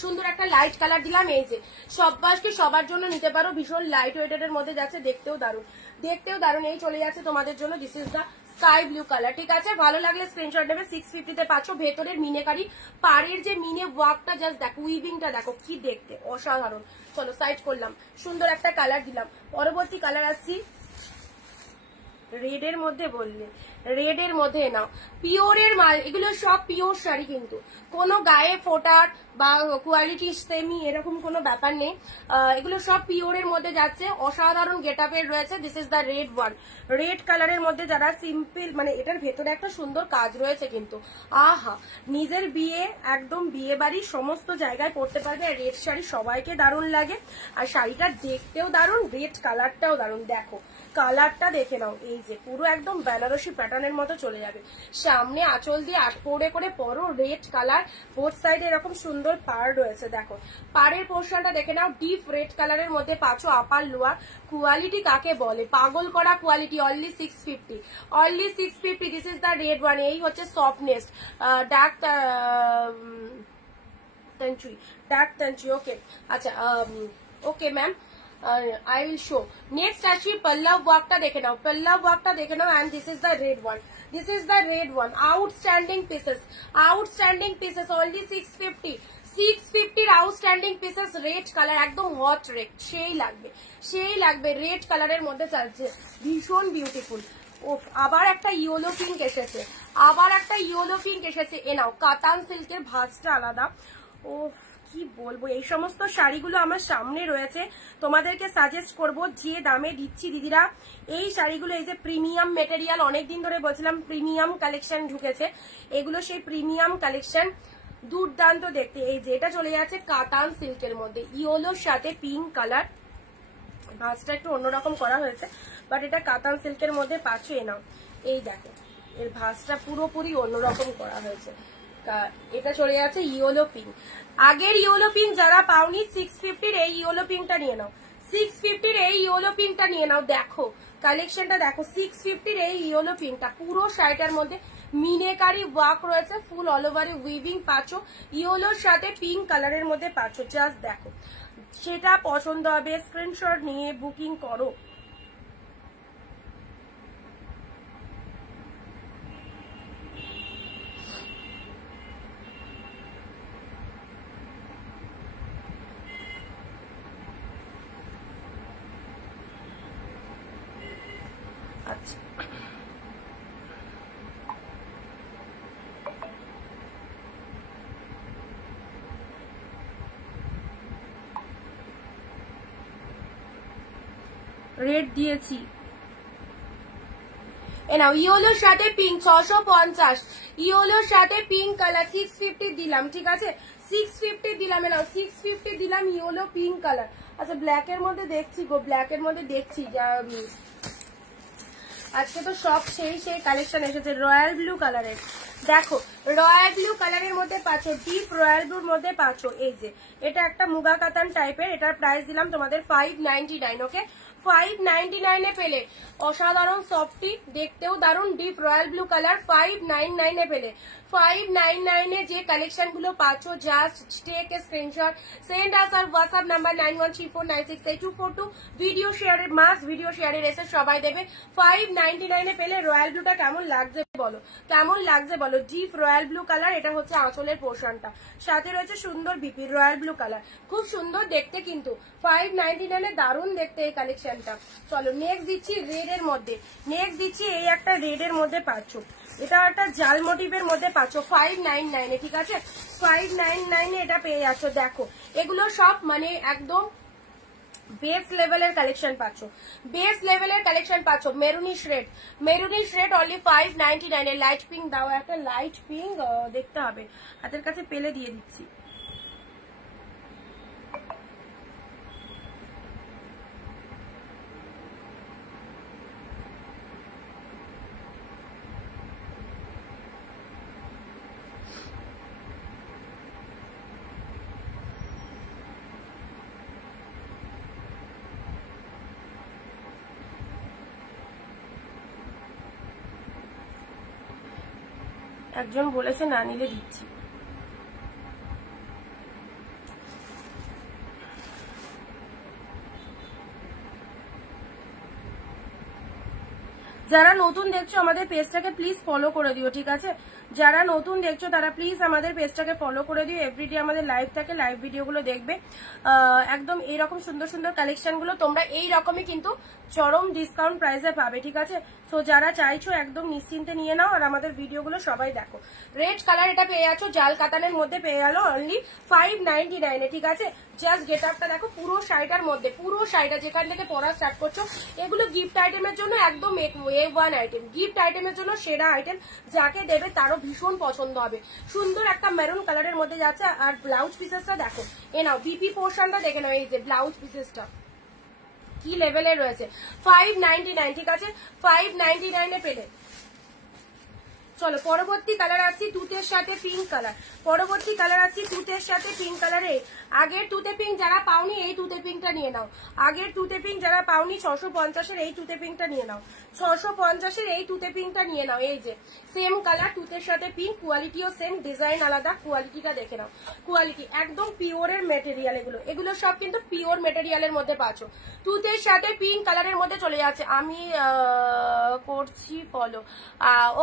সুন্দর একটা লাইট কালার দিলাম। এই যে সবাইকে সবার জন্য নিতে পারো, ভীষণ লাইট ওয়েটের মধ্যে যাচ্ছে, দেখতেও দারুণ, দেখতেও দারুণ। এই চলে যাচ্ছে তোমাদের জন্য, this is the sky blue colour, ঠিক আছে। ভালো লাগলে স্ক্রিনশট নেবে। 650-তে পাচ্ছ। ভেতরের মিনেকারি পাড়ের যে মিনে ওয়ার্কটা জাস্ট দেখো, উইভিংটা দেখো কি দেখতে অসাধারণ। চলো সাইড করলাম, সুন্দর একটা কালার দিলাম। পরবর্তী কালার আসছি রেডের মধ্যে, বললে রেডের মধ্যে নাও, পিওরের মাল, এগুলো সব পিওর শাড়ি, কিন্তু কোনো গায়ে ফোটার বা কোয়ালিটি সেমি এরকম কোনো ব্যাপার নেই। এগুলো সব পিওরের মধ্যে যাচ্ছে, অসাধারণ গেট আপের রয়েছে। This is the red one, red কালারের মধ্যে যারা সিম্পল, মানে এটার ভেতরে একটা সুন্দর কাজ রয়েছে কিন্তু, আহা, নিজের বিয়ে একদম বিয়ে বাড়ির সমস্ত জায়গায় পরতে পারবে। আর রেড শাড়ি সবাইকে দারুণ লাগে, আর শাড়িটা দেখতেও দারুণ, রেড কালারটাও দারুণ। দেখো কালারটা দেখে নাও, এই যে পুরো একদম বেনারসি প্যাটার্নের মতো চলে যাবে। সামনে আঁচল দিয়ে করে করে পরো, রেড কালার, বোথ সাইডে এরকম সুন্দর পাড় রয়েছে। দেখো পাড়ের পোর্শনটা দেখে নাও, ডিপ রেড কালারের মধ্যে পাচ্ছো আপার লোয়ার। কোয়ালিটি কাকে বলে, পাগল করা quality. Only 650, only 650। This is the red one. এই হচ্ছে সফটনেস, ডার্ক তঞ্চুই। ওকে আচ্ছা, okay ma'am, I will show. Next আসি পল্লব ওয়ার্কটা দেখে নাও, পল্লব ওয়ার্কটা দেখে নাও। and this is the red one, this is the red one. Outstanding pieces, outstanding pieces, only 650, 650 outstanding pieces. Red colour, একদম hot red, সেই লাগবে, সেই লাগবে। রেড কালারের মধ্যে চালছে, ভীষণ বিউটিফুল। ওফ, আবার একটা ইয়েলো পিঙ্ক এসেছে, আবার একটা ইয়েলো পিঙ্ক এসেছে। এ নাও, কাতান সিল্কের ভাঁজটা আলাদা। ওফ, কি বলবো, এই সমস্ত শাড়িগুলো আমার সামনে রয়েছে, তোমাদেরকে সাজেস্ট করব যে দামে দিচ্ছি দিদিরা এই শাড়িগুলো। এই যে প্রিমিয়াম মেটেরিয়াল, অনেকদিন ধরে বলছিলাম প্রিমিয়াম কালেকশন ঢুকেছে, এগুলো সেই প্রিমিয়াম কালেকশন, দুর্দান্ত দেখতে। এই যে এটা চলে যাচ্ছে কাতান সিল্কের মধ্যে, ইয়েলোর সাথে পিঙ্ক কালার, ভাঁজটা একটু অন্যরকম করা হয়েছে, বাট এটা কাতান সিল্কের মধ্যে পাচ্ছ। এ নাও, এই দেখো এর ভাঁজটা পুরোপুরি অন্যরকম করা হয়েছে। এটা চলে যাচ্ছে ইয়েলো পিঙ্ক। আগের ইয়েলো পিঙ্ক যারা পাওনি, 650 এই ইয়েলো পিঙ্কটা নিয়ে নাও, 650 এই ইয়েলো পিঙ্কটা নিয়ে নাও। দেখো কালেকশনটা দেখো, 650 এই ইয়েলো পিঙ্কটা, পুরো শাড়িটার মধ্যে মিনেকারি ওয়ার্ক রয়েছে, ফুল অল ওভারে উইভিং পাচ্ছ, ইয়েলোর সাথে পিঙ্ক কালারের মধ্যে পাচ্ছ। জাস্ট দেখো, সেটা পছন্দ হবে স্ক্রিনশট নিয়ে বুকিং করো। আচ্ছা, রেড দিয়েছি। এ নাও, ইয়েলোর সাথে পিঙ্ক 650, ইয়েলোর সাথে পিঙ্ক কালার 650 দিলাম, ঠিক আছে 650 দিলাম। এ নাও 650 দিলাম, ইয়েলো পিঙ্ক কালার। আচ্ছা, ব্ল্যাক এর মধ্যে দেখছি গো, ব্ল্যাক এর মধ্যে দেখছি, আজকে তো সব সেই সেই কালেকশন এসেছে। রয়্যাল ব্লু কালারের দেখো, রয়্যাল ব্লু কালারের মধ্যে পাচ্ছ, ডিপ রয়্যাল ব্লুর মধ্যে পাচ্ছ। এই যে এটা একটা মুগা কাতান টাইপের, এটার প্রাইস দিলাম তোমাদের 599। ওকে, 599 এ পেলে অসাধারণ সফটি, দেখতেও দারুণ, ডিপ রয়্যাল ব্লু কালার 599 এ পেলে। 599 এ যে কালেকশন গুলো পাচ্ছ, just take a screenshot, send us our WhatsApp number 9134968242। Video শেয়ারের মাস, ভিডিও শেয়ারের এসে সবাই দেবে। 599 এ পেলে রয়্যাল ব্লুটা কেমন লাগছে বলো, কেমন লাগছে বলো। ডিপ রয়্যাল ব্লু কালার, এটা হচ্ছে আঁচলের পোর্শনটা, সাথে রয়েছে সুন্দর বিপি রয়্যাল ব্লু কালার, খুব সুন্দর দেখতে কিন্তু। 599 এ দারুণ দেখতে এই কালেকশনটা। চলো নেক্সট দিচ্ছি রেড এর মধ্যে, নেক্সট দিচ্ছি এই একটা রেড এর মধ্যে পাচ্ছ, এটা একটা জাল মোটিভের মধ্যে পাচ্ছ 599 এ, ঠিক আছে 599 এ এটা পেয়ে যাচ্ছ। দেখো এগুলো সব মানে একদম বেস লেভেলের কালেকশন পাচ্ছ, বেস লেভেলের কালেকশন পাচ্ছ। Maroonish red, maroonish red only 599 এ। লাইট পিঙ্ক দাও, একটা লাইট পিঙ্ক দেখতে হবে, হাতের কাছে পেলে দিয়ে দিচ্ছি। একজন বলেছে না নিলে দিচ্ছি। যারা নতুন দেখছো আমাদের পেজটাকে প্লিজ ফলো করে দিও, ঠিক আছে যারা নতুন দেখছো তারা প্লিজ আমাদের পেজটাকে ফলো করে দিও। এভরিডে আমাদের লাইভ থাকে, লাইভ ভিডিওগুলো দেখবে। একদম এইরকম সুন্দর সুন্দর কালেকশনগুলো তোমরা এই রকমই কিন্তু চরম ডিসকাউন্ট প্রাইসে পাবে, ঠিক আছে। সো যারা চাইছো একদম নিশ্চিন্তে নিয়ে নাও, আর আমাদের ভিডিওগুলো সবাই দেখো। রেড কালার এটা পেয়ে যাচ্ছ, জাল কাতানের মধ্যে পেয়ে গেল অনলি 599 এ, ঠিক আছে। জাস্ট গেট আপটা দেখো, পুরো শাড়িটার মধ্যে, পুরো শাড়িটা যেখান থেকে পরা স্টার্ট করছো, এগুলো গিফট আইটেমের জন্য একদম A1 আইটেম, গিফট আইটেমের জন্য সেরা আইটেম, যাকে দেবে তারও ভীষণ পছন্দ হবে। সুন্দর একটা মেরুন কালারের মধ্যে যাচ্ছে। আর ব্লাউজ পিসেসটা দেখো, এ নাও বিপি পোর্শনটা দেখে নাও, এই যে ব্লাউজ পিসেসটা কি লেভেলের রয়েছে, 599, ঠিক আছে, 599 পেলে। চলো পরবর্তী কালার আসছি তুতের সাথে পিঙ্ক কালার, পরবর্তী কালার আসছি তুতের সাথে পিঙ্ক কালারে। আগের তুতে পিঙ্ক যারা পাওনি এই তুতে পিঙ্কটা নিয়ে নাও, আগের তুতে পিঙ্ক যারা পাওনি 650-এর এই তুতে পিঙ্কটা নিয়ে নাও, 650-এর এই তুতে পিঙ্কটা নিয়ে নাও। এই যে সেম কালার তুতের সাথে পিঙ্ক, কোয়ালিটিও সেম, ডিজাইন আলাদা, কোয়ালিটিটা দেখে নাও, কোয়ালিটি একদম পিওরের মেটেরিয়াল, এগুলো সব কিন্তু পিওর মেটেরিয়ালের মধ্যে পাচ্ছ। তুতের সাথে পিঙ্ক কালারের মধ্যে চলে যাচ্ছে। আমি করছি follow,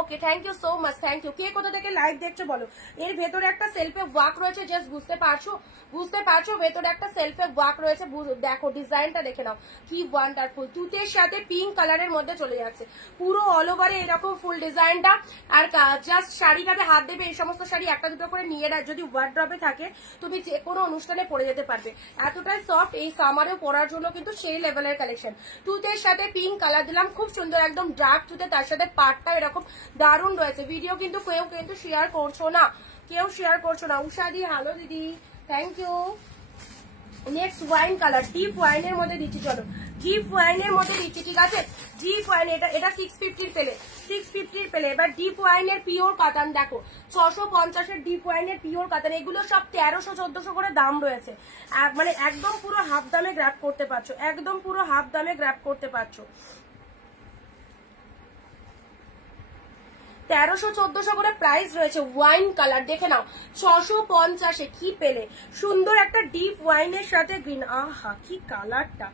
okay, thank you so much, thank you. কে কোথা থেকে লাইভ দেখছো বলো। এর ভেতরে একটা সেলফে ওয়ার্ক রয়েছে, জাস্ট বুঝতে পারছো, বুঝতে পারছো ভেতরে একটা সেলফে ওয়ার্ক রয়েছে, দেখো ডিজাইনটা দেখে নাও, কি ওয়ান্ডারফুল। তুতের সাথে পিঙ্ক কালারের মধ্যে চলে যাচ্ছে, পুরো অল ওভারে এরকম ফুল ডিজাইনটা। আর জাস্ট শাড়িটাতে হাত দেবে, এই সমস্ত শাড়ি একটা দুটো করে নিয়ে যদি ওয়ার্ড্রপে থাকে তুমি যে কোনো অনুষ্ঠানে পরে যেতে পারবে, এতটাই সফট। এই সামারেও পরার জন্য কিন্তু সেই লেভেলের কালেকশন। তুতের সাথে পিঙ্ক কালার দিলাম, খুব সুন্দর, একদম ডার্ক তুতে, তার সাথে পাটটা এরকম দারুণ রয়েছে। ভিডিও কিন্তু কেউ কিন্তু শেয়ার করছো না, কেউ শেয়ার করছো না। উষাদি হ্যালো দিদি, thank you. Next wine colour, deep ওয়াইনের মধ্যে দিচ্ছি, চলো ডিপ ওয়াইনের মধ্যে দিচ্ছি, ঠিক আছে। ডিপ ওয়াইন এটা 650 পেলে, 650 পেলে। এবার ডিপ ওয়াইনের পিওর কাতান দেখো, 650-এর ডিপ ওয়াইনের পিওর কাতান, এগুলো সব 1300-1400 করে দাম রয়েছে, মানে একদম পুরো হাফ দামে গ্র্যাব করতে পারছো, একদম পুরো হাফ দামে গ্র্যাব করতে পারছো। 1300-1400 করে প্রাইস রয়েছে। ওয়াইন কালার দেখে নাও, 650-এ কি পেলে, সুন্দর একটা ডিপ ওয়াইনের সাথে গ্রিন, আহা কি কালারটা,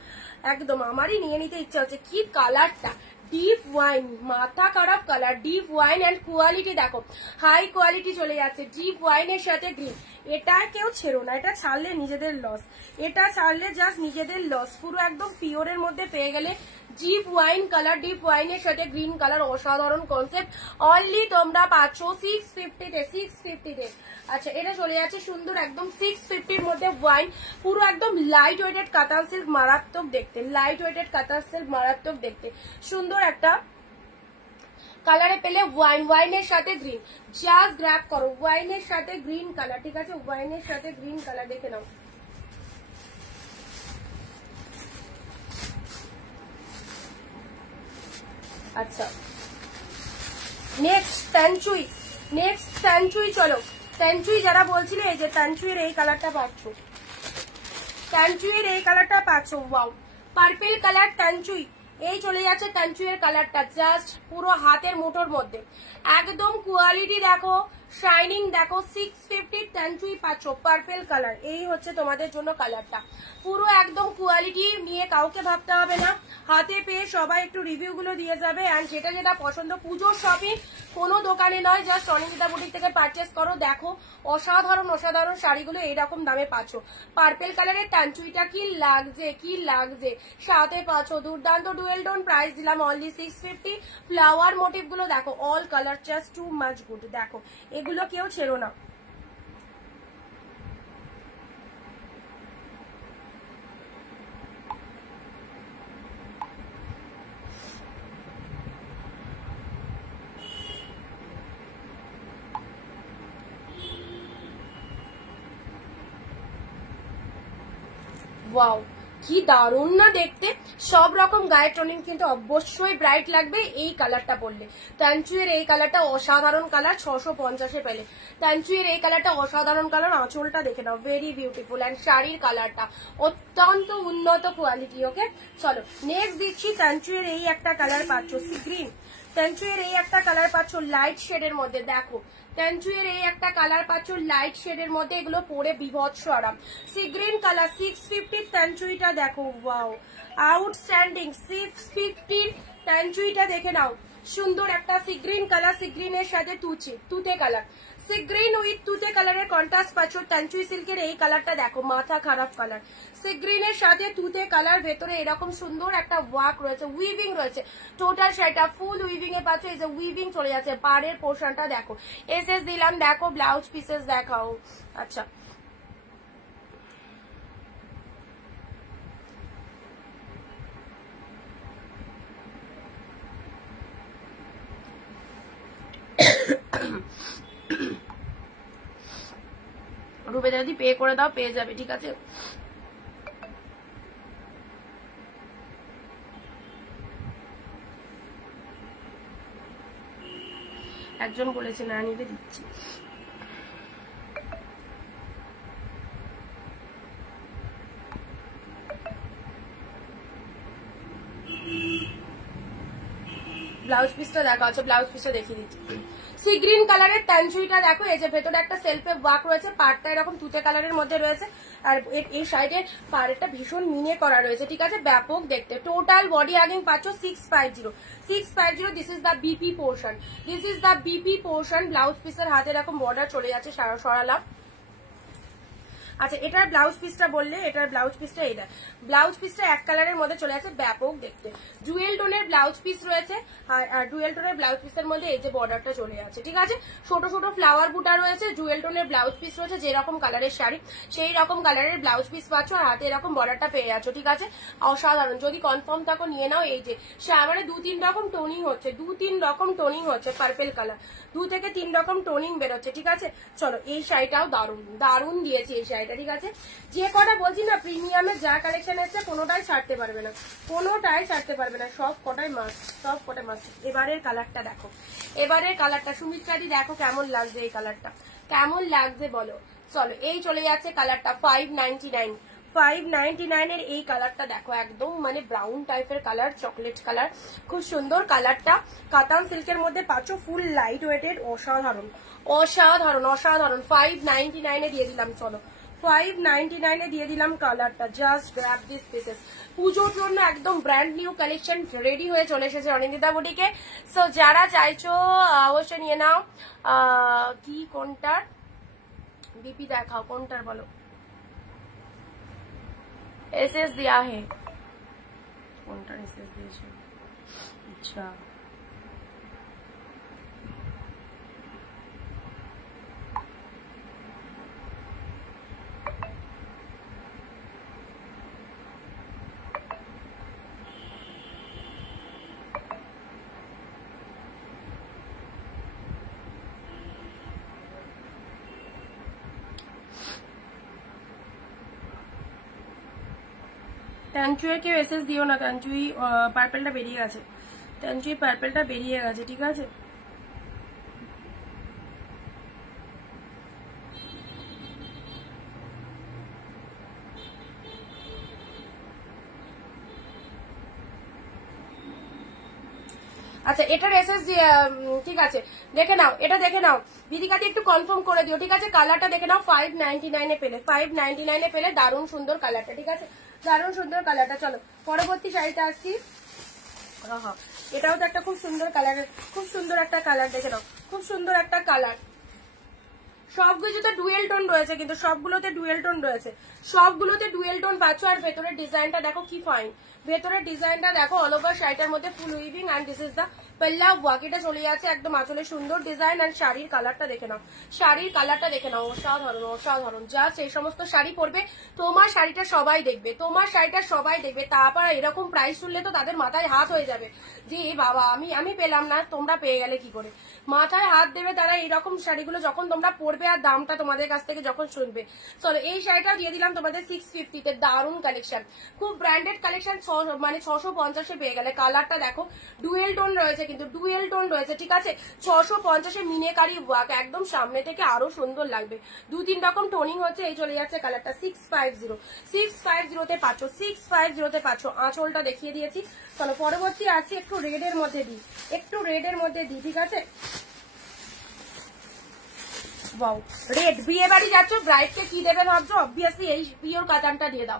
একদম আমারই নিয়ে নিতে ইচ্ছা হচ্ছে, কি কালারটা, ডিপ ওয়াইন, মাথা খারাপ colour, deep wine and quality দেখো, হাই কোয়ালিটি চলে যাচ্ছে। ডিপ ওয়াইনের সাথে গ্রিন, এটা কেউ ছেড়ো না, এটা ছাড়লে নিজেদের লস, এটা ছাড়লে জাস্ট নিজেদের লস। পুরো একদম পিওরের মধ্যে পেয়ে গেলে ডিপ ওয়াইন কালার, ডিপ ওয়াইনের সাথে গ্রিন কালার, অসাধারণ কনসেপ্ট। অনলি তোমরা পাচ্ছ 650-তে, 650-তে। আচ্ছা এটা চলে যাচ্ছে সুন্দর একদম 650-র মধ্যে ওয়াইন, পুরো একদম লাইট ওয়েটেড কাতান সিল্ক, মারাত্মক দেখতে, লাইট ওয়েটেড কাতান সিল্ক, মারাত্মক দেখতে, সুন্দর একটা কালারে পেলে ওয়াইন, ওয়াইনের সাথে গ্রিন, জাস্ট গ্র্যাব করো, ওয়াইনের সাথে গ্রিন কালার, ঠিক আছে, ওয়াইনের সাথে গ্রিন কালার দেখে নাও। আচ্ছা নেক্সট তানচুই, নেক্সট তানচুই, চলো তানচুই যারা বলছিলে, এই যে তানচুইয়ের এই কালারটা পাচ্ছ, তানচুইয়ের এই কালারটা পাচ্ছ, ওয়াও পার্পল কালার তানচুই, এই চলে যাচ্ছে তানচুইয়ের কালারটা, জাস্ট পুরো হাতের মুঠোর মধ্যে, একদম কোয়ালিটি দেখো, শাইনিং দেখো, 650 তানচুই পাচ্ছ, পার্পল কালার, এই হচ্ছে তোমাদের জন্য কালারটা, পুরো একদম কোয়ালিটি নিয়ে কাউকে ভাবতে হবে না, হাতে পেয়ে সবাই একটু রিভিউ গুলো দিয়ে যাবে। আর যেটা যেটা পছন্দ, পুজোর শপিং কোনো দোকানে নয়, জাস্ট অনিন্দিতা বুটিক থেকে পারচেস করো, দেখো অসাধারণ অসাধারণ শাড়িগুলো এইরকম দামে পাচ্ছ। পার্পল কালারের তানচুইটা কি লাগছে, কি লাগছে, সাথে পাচ্ছ দুর্দান্ত ডুয়েল টোন, প্রাইস দিলাম অনলি 650। ফ্লাওয়ার মোটিভ গুলো দেখো, all colour just too much good, দেখো এগুলো কেউ ছেড়ো না। ওয়াও কি দারুণ না দেখতে, সব রকম গায়ের টোনিং কিন্তু অবশ্যই ব্রাইট লাগবে এই কালারটা পরলে। তানচুইয়ের এই কালারটা অসাধারণ কালার, 650-এ পেলে। তানচুইয়ের এই কালারটা অসাধারণ কালার, আঁচলটা দেখে নাও, ভেরি বিউটিফুল, অ্যান্ড শাড়ির কালারটা অত্যন্ত উন্নত কোয়ালিটি। ওকে চলো নেক্সট দিচ্ছি, তানচুইয়ের এই একটা কালার পাচ্ছ, সি গ্রিন, তানচুইয়ের এই একটা কালার পাচ্ছ লাইট শেডের মধ্যে, দেখো তানচুইয়ের এই একটা কালার পাচ্ছ লাইট শেডের মধ্যে, এগুলো পরে বিভৎস আরাম। সি গ্রিন কালার 650 তানচুইটা দেখো, ওয়াও আউটস্ট্যান্ডিং, 650 তানচুইটা দেখে নাও, সুন্দর একটা সি গ্রিন কালার, সি গ্রিনের সাথে তুতে কালার, সি গ্রিন উইথ তুতে কালারের কন্ট্রাস্ট পাচ্ছ। তানচুই সিল্কের এই কালারটা দেখো, মাথা খারাপ কালার, সি গ্রিনের সাথে তুতে কালার, ভেতরে এরকম সুন্দর একটা ওয়ার্ক রয়েছে, উইভিং রয়েছে, টোটাল শাড়িটা ফুল উইভিং এ পাচ্ছ। এই যে উইভিং চলে যাচ্ছে, পাড়ের পোর্শনটা দেখো, এসএস দিলাম, দেখো ব্লাউজ পিসেস দেখাও। আচ্ছা রুবে যদি পে করে দাও পেয়ে যাবে, ঠিক আছে। একজন বলেছে না নিতে দিচ্ছি। ব্লাউজ পিসটা দেখো, আচ্ছা ব্লাউজ পিসটা দেখিয়ে দিচ্ছি। সি গ্রিন কালারের ট্যানচুইটা দেখো, এই যে ভেতরে একটা সেলফে ওয়ার্ক রয়েছে, পাড়টা এরকম তুতে কালারের মধ্যে রয়েছে, আর এই সাইডে পাড়েরটা ভীষণ মিনে করা রয়েছে, ঠিক আছে, ব্যাপক দেখতে। টোটাল বডি হাগিং পাচ্ছ 650। This is the BP portion, blouse পিসের হাতে এরকম বর্ডার চলে যাচ্ছে, সরালাম। আচ্ছা এটার ব্লাউজ পিসটা বললে, এটার ব্লাউজ পিসটা এটা, ব্লাউজ পিসটা এক কালারের মধ্যে চলে আছে, ব্যাপক দেখতে। ডুয়েল টোনের ব্লাউজ পিস রয়েছে, আর ডুয়েল টোনের ব্লাউজ পিসের মধ্যে এই যে বর্ডারটা চলে আছে, ঠিক আছে। ছোট ছোট ফ্লাওয়ার বুটা রয়েছে, ডুয়েল টোনের ব্লাউজ পিস রয়েছে, যেরকম কালারের শাড়ি সেই রকম কালারের ব্লাউজ পিস পাচ্ছ, আর হাতে এরকম বর্ডারটা পেয়ে যাচ্ছ, ঠিক আছে। অসাধারণ, যদি কনফার্ম থাকো নিয়ে নাও। এই যে মানে 2-3 রকম টোনিং হচ্ছে, পার্পেল কালার 2 থেকে 3 রকম টোনিং বেরোচ্ছে, ঠিক আছে। চলো এই শাড়িটাও দারুণ দিয়েছি এই শাড়িটা, ঠিক আছে। যে কটা বলছি না প্রিমিয়ামের যা কালেকশন এসছে কোনোটাই ছাড়তে পারবে না, সব কটাই মাস্ট। এবারের কালারটা দেখো, সুমিত্রাদি দেখো কেমন লাগছে, এই কালারটা কেমন লাগছে বলো। চলো এই চলে যাচ্ছে কালারটা 599 এর এই কালারটা দেখো, একদম মানে ব্রাউন টাইপের কালার, চকলেট কালার, খুব সুন্দর কালারটা। কাতান সিল্কের মধ্যে পাচ্ছ, ফুল লাইট ওয়েটেড, অসাধারণ 599 এ দিয়ে দিলাম। চলো 599 এ দিয়ে দিলাম কালারটা, জাস্ট গ্র্যাব দিস পিসেস। পুজোর জন্য একদম ব্র্যান্ড নিউ কালেকশন রেডি হয়ে চলে এসেছে অনিন্দিতা বুটিকে। সো যারা চাইছো অবশ্যই নিয়ে নাও। কি কোনটার বিপি দেখাও, কোনটার বলো। एसएस दिया है, কোনটা এসএস দিয়েছে? আচ্ছা ট্যানচুয়ে কেউ এসএস দিও না, ট্যানচুই পার্পেলটা বেরিয়ে গেছে, ঠিক আছে। আচ্ছা এটার এসএস ঠিক আছে, দেখে নাও, এটা দেখে নাও দিদিকাদি, একটু কনফার্ম করে দিও, ঠিক আছে। কালারটা দেখে নাও, 599 এ পেলে দারুণ সুন্দর কালারটা, ঠিক আছে, দারুণ সুন্দর কালারটা। চলো পরবর্তী শাড়িটা আসছি। এটাও তো একটা খুব সুন্দর কালারের, খুব সুন্দর একটা কালার, দেখে নাও, খুব সুন্দর একটা কালার। সবগুলোতে ডুয়েল টোন রয়েছে, কিন্তু সবগুলোতে ডুয়েল টোন পাচ্ছ। আর ভেতরের ডিজাইনটা দেখো কি ফাইন, ভেতরের ডিজাইনটা দেখো, অল ওভার শাড়িটার মধ্যে full weaving, and this is the palla work. এটা চলে যাচ্ছে একদম আঁচলে, সুন্দর ডিজাইন। আর শাড়ির কালারটা দেখে নাও, অসাধারণ। জাস্ট এই সমস্ত শাড়ি পরবে, তোমার শাড়িটা সবাই দেখবে, তারপর এরকম প্রাইস শুনলে তো তাদের মাথায় হাত হয়ে যাবে যে বাবা আমি পেলাম না, তোমরা পেয়ে গেলে কি করে, মাথায় হাত দেবে তারা এইরকম শাড়িগুলো যখন তোমরা পরবে আর দামটা তোমাদের কাছ থেকে যখন শুনবে। চলো এই শাড়িটাও দিয়ে দিলাম তোমাদের 650 তে, দারুণ কালেকশন, খুব ব্র্যান্ডেড কালেকশন, মানে 650 পেয়ে গেলে। কালারটা দেখো, ডুয়েল টোন রয়েছে, ঠিক আছে। 650 মিনেকারি ওয়ার্ক, একদম সামনে থেকে আরো সুন্দর লাগবে। 2-3 রকম টোনিং হচ্ছে, এই চলে যাচ্ছে কালারটা 650 তে পাচ্ছ, 650 তে পাচ্ছ। আঁচলটা দেখিয়ে দিয়েছি। চলো পরবর্তী আসছি, একটু রেডের মধ্যে দিই, ঠিক আছে। রেড, বিয়ে বাড়ি যাচ্ছ, ব্রাইডকে কি দেবে ভাবছো, অবভিয়াসলি এই পিওর কাতানটা দিয়ে দাও,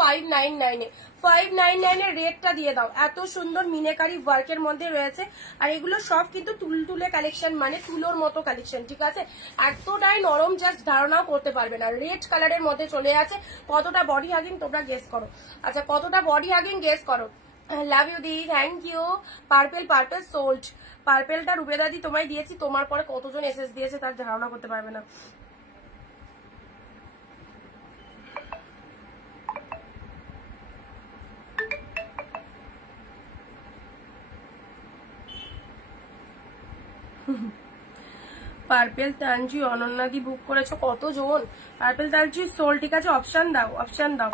599 এর রেটটা দিয়ে দাও। এত সুন্দর মিনেকারি ওয়ার্কের মধ্যে রয়েছে, আর এগুলো সব কিন্তু তুলতুলে কালেকশন, মানে তুলোর মতো কালেকশন, ঠিক আছে। এতটাই নরম, জাস্ট ধারণাও করতে পারবে না। রেড কালারের মধ্যে চলে আছে। কতটা বডি হাগিং তোমরা গেস করো, আচ্ছা কতটা বডি হাগিং গেস করো। লাভ ইউ দি, থ্যাংক ইউ। পার্পেল সোল্ড, পার্পেলটা রুবেদা দি তোমায় দিয়েছি, তোমার পরে কতজন এসএস দিয়েছে তার ধারণা করতে পারবে না। পার্পেল তানজি অনন্যাদি বুক করেছো, কতজন? পার্পেল তানজি সোল, ঠিক আছে, অপশন দাও।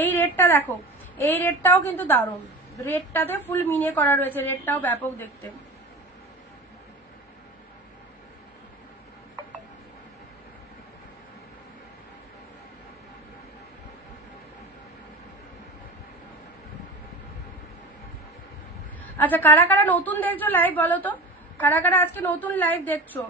এই রেডটা দেখো, এই রেডটাও কিন্তু দারুণ, রেডটাতে ফুল মিনে করা রয়েছে, রেডটাও ব্যাপক দেখতে। আচ্ছা, কারা কারা নতুন দেখছো লাইভ বলো তো, কারা কারা আজকে নতুন লাইভ দেখছো?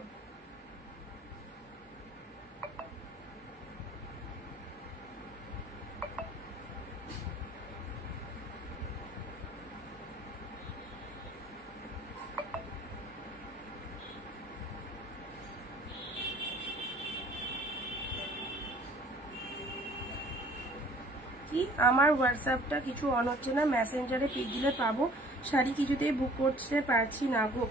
কি আমার হোয়াটসঅ্যাপটা কিছু অন হচ্ছে না, মেসেঞ্জারে পিক দিলে পাবো, শাড়ি কিছুতেই বুক করতে পারছি না গো।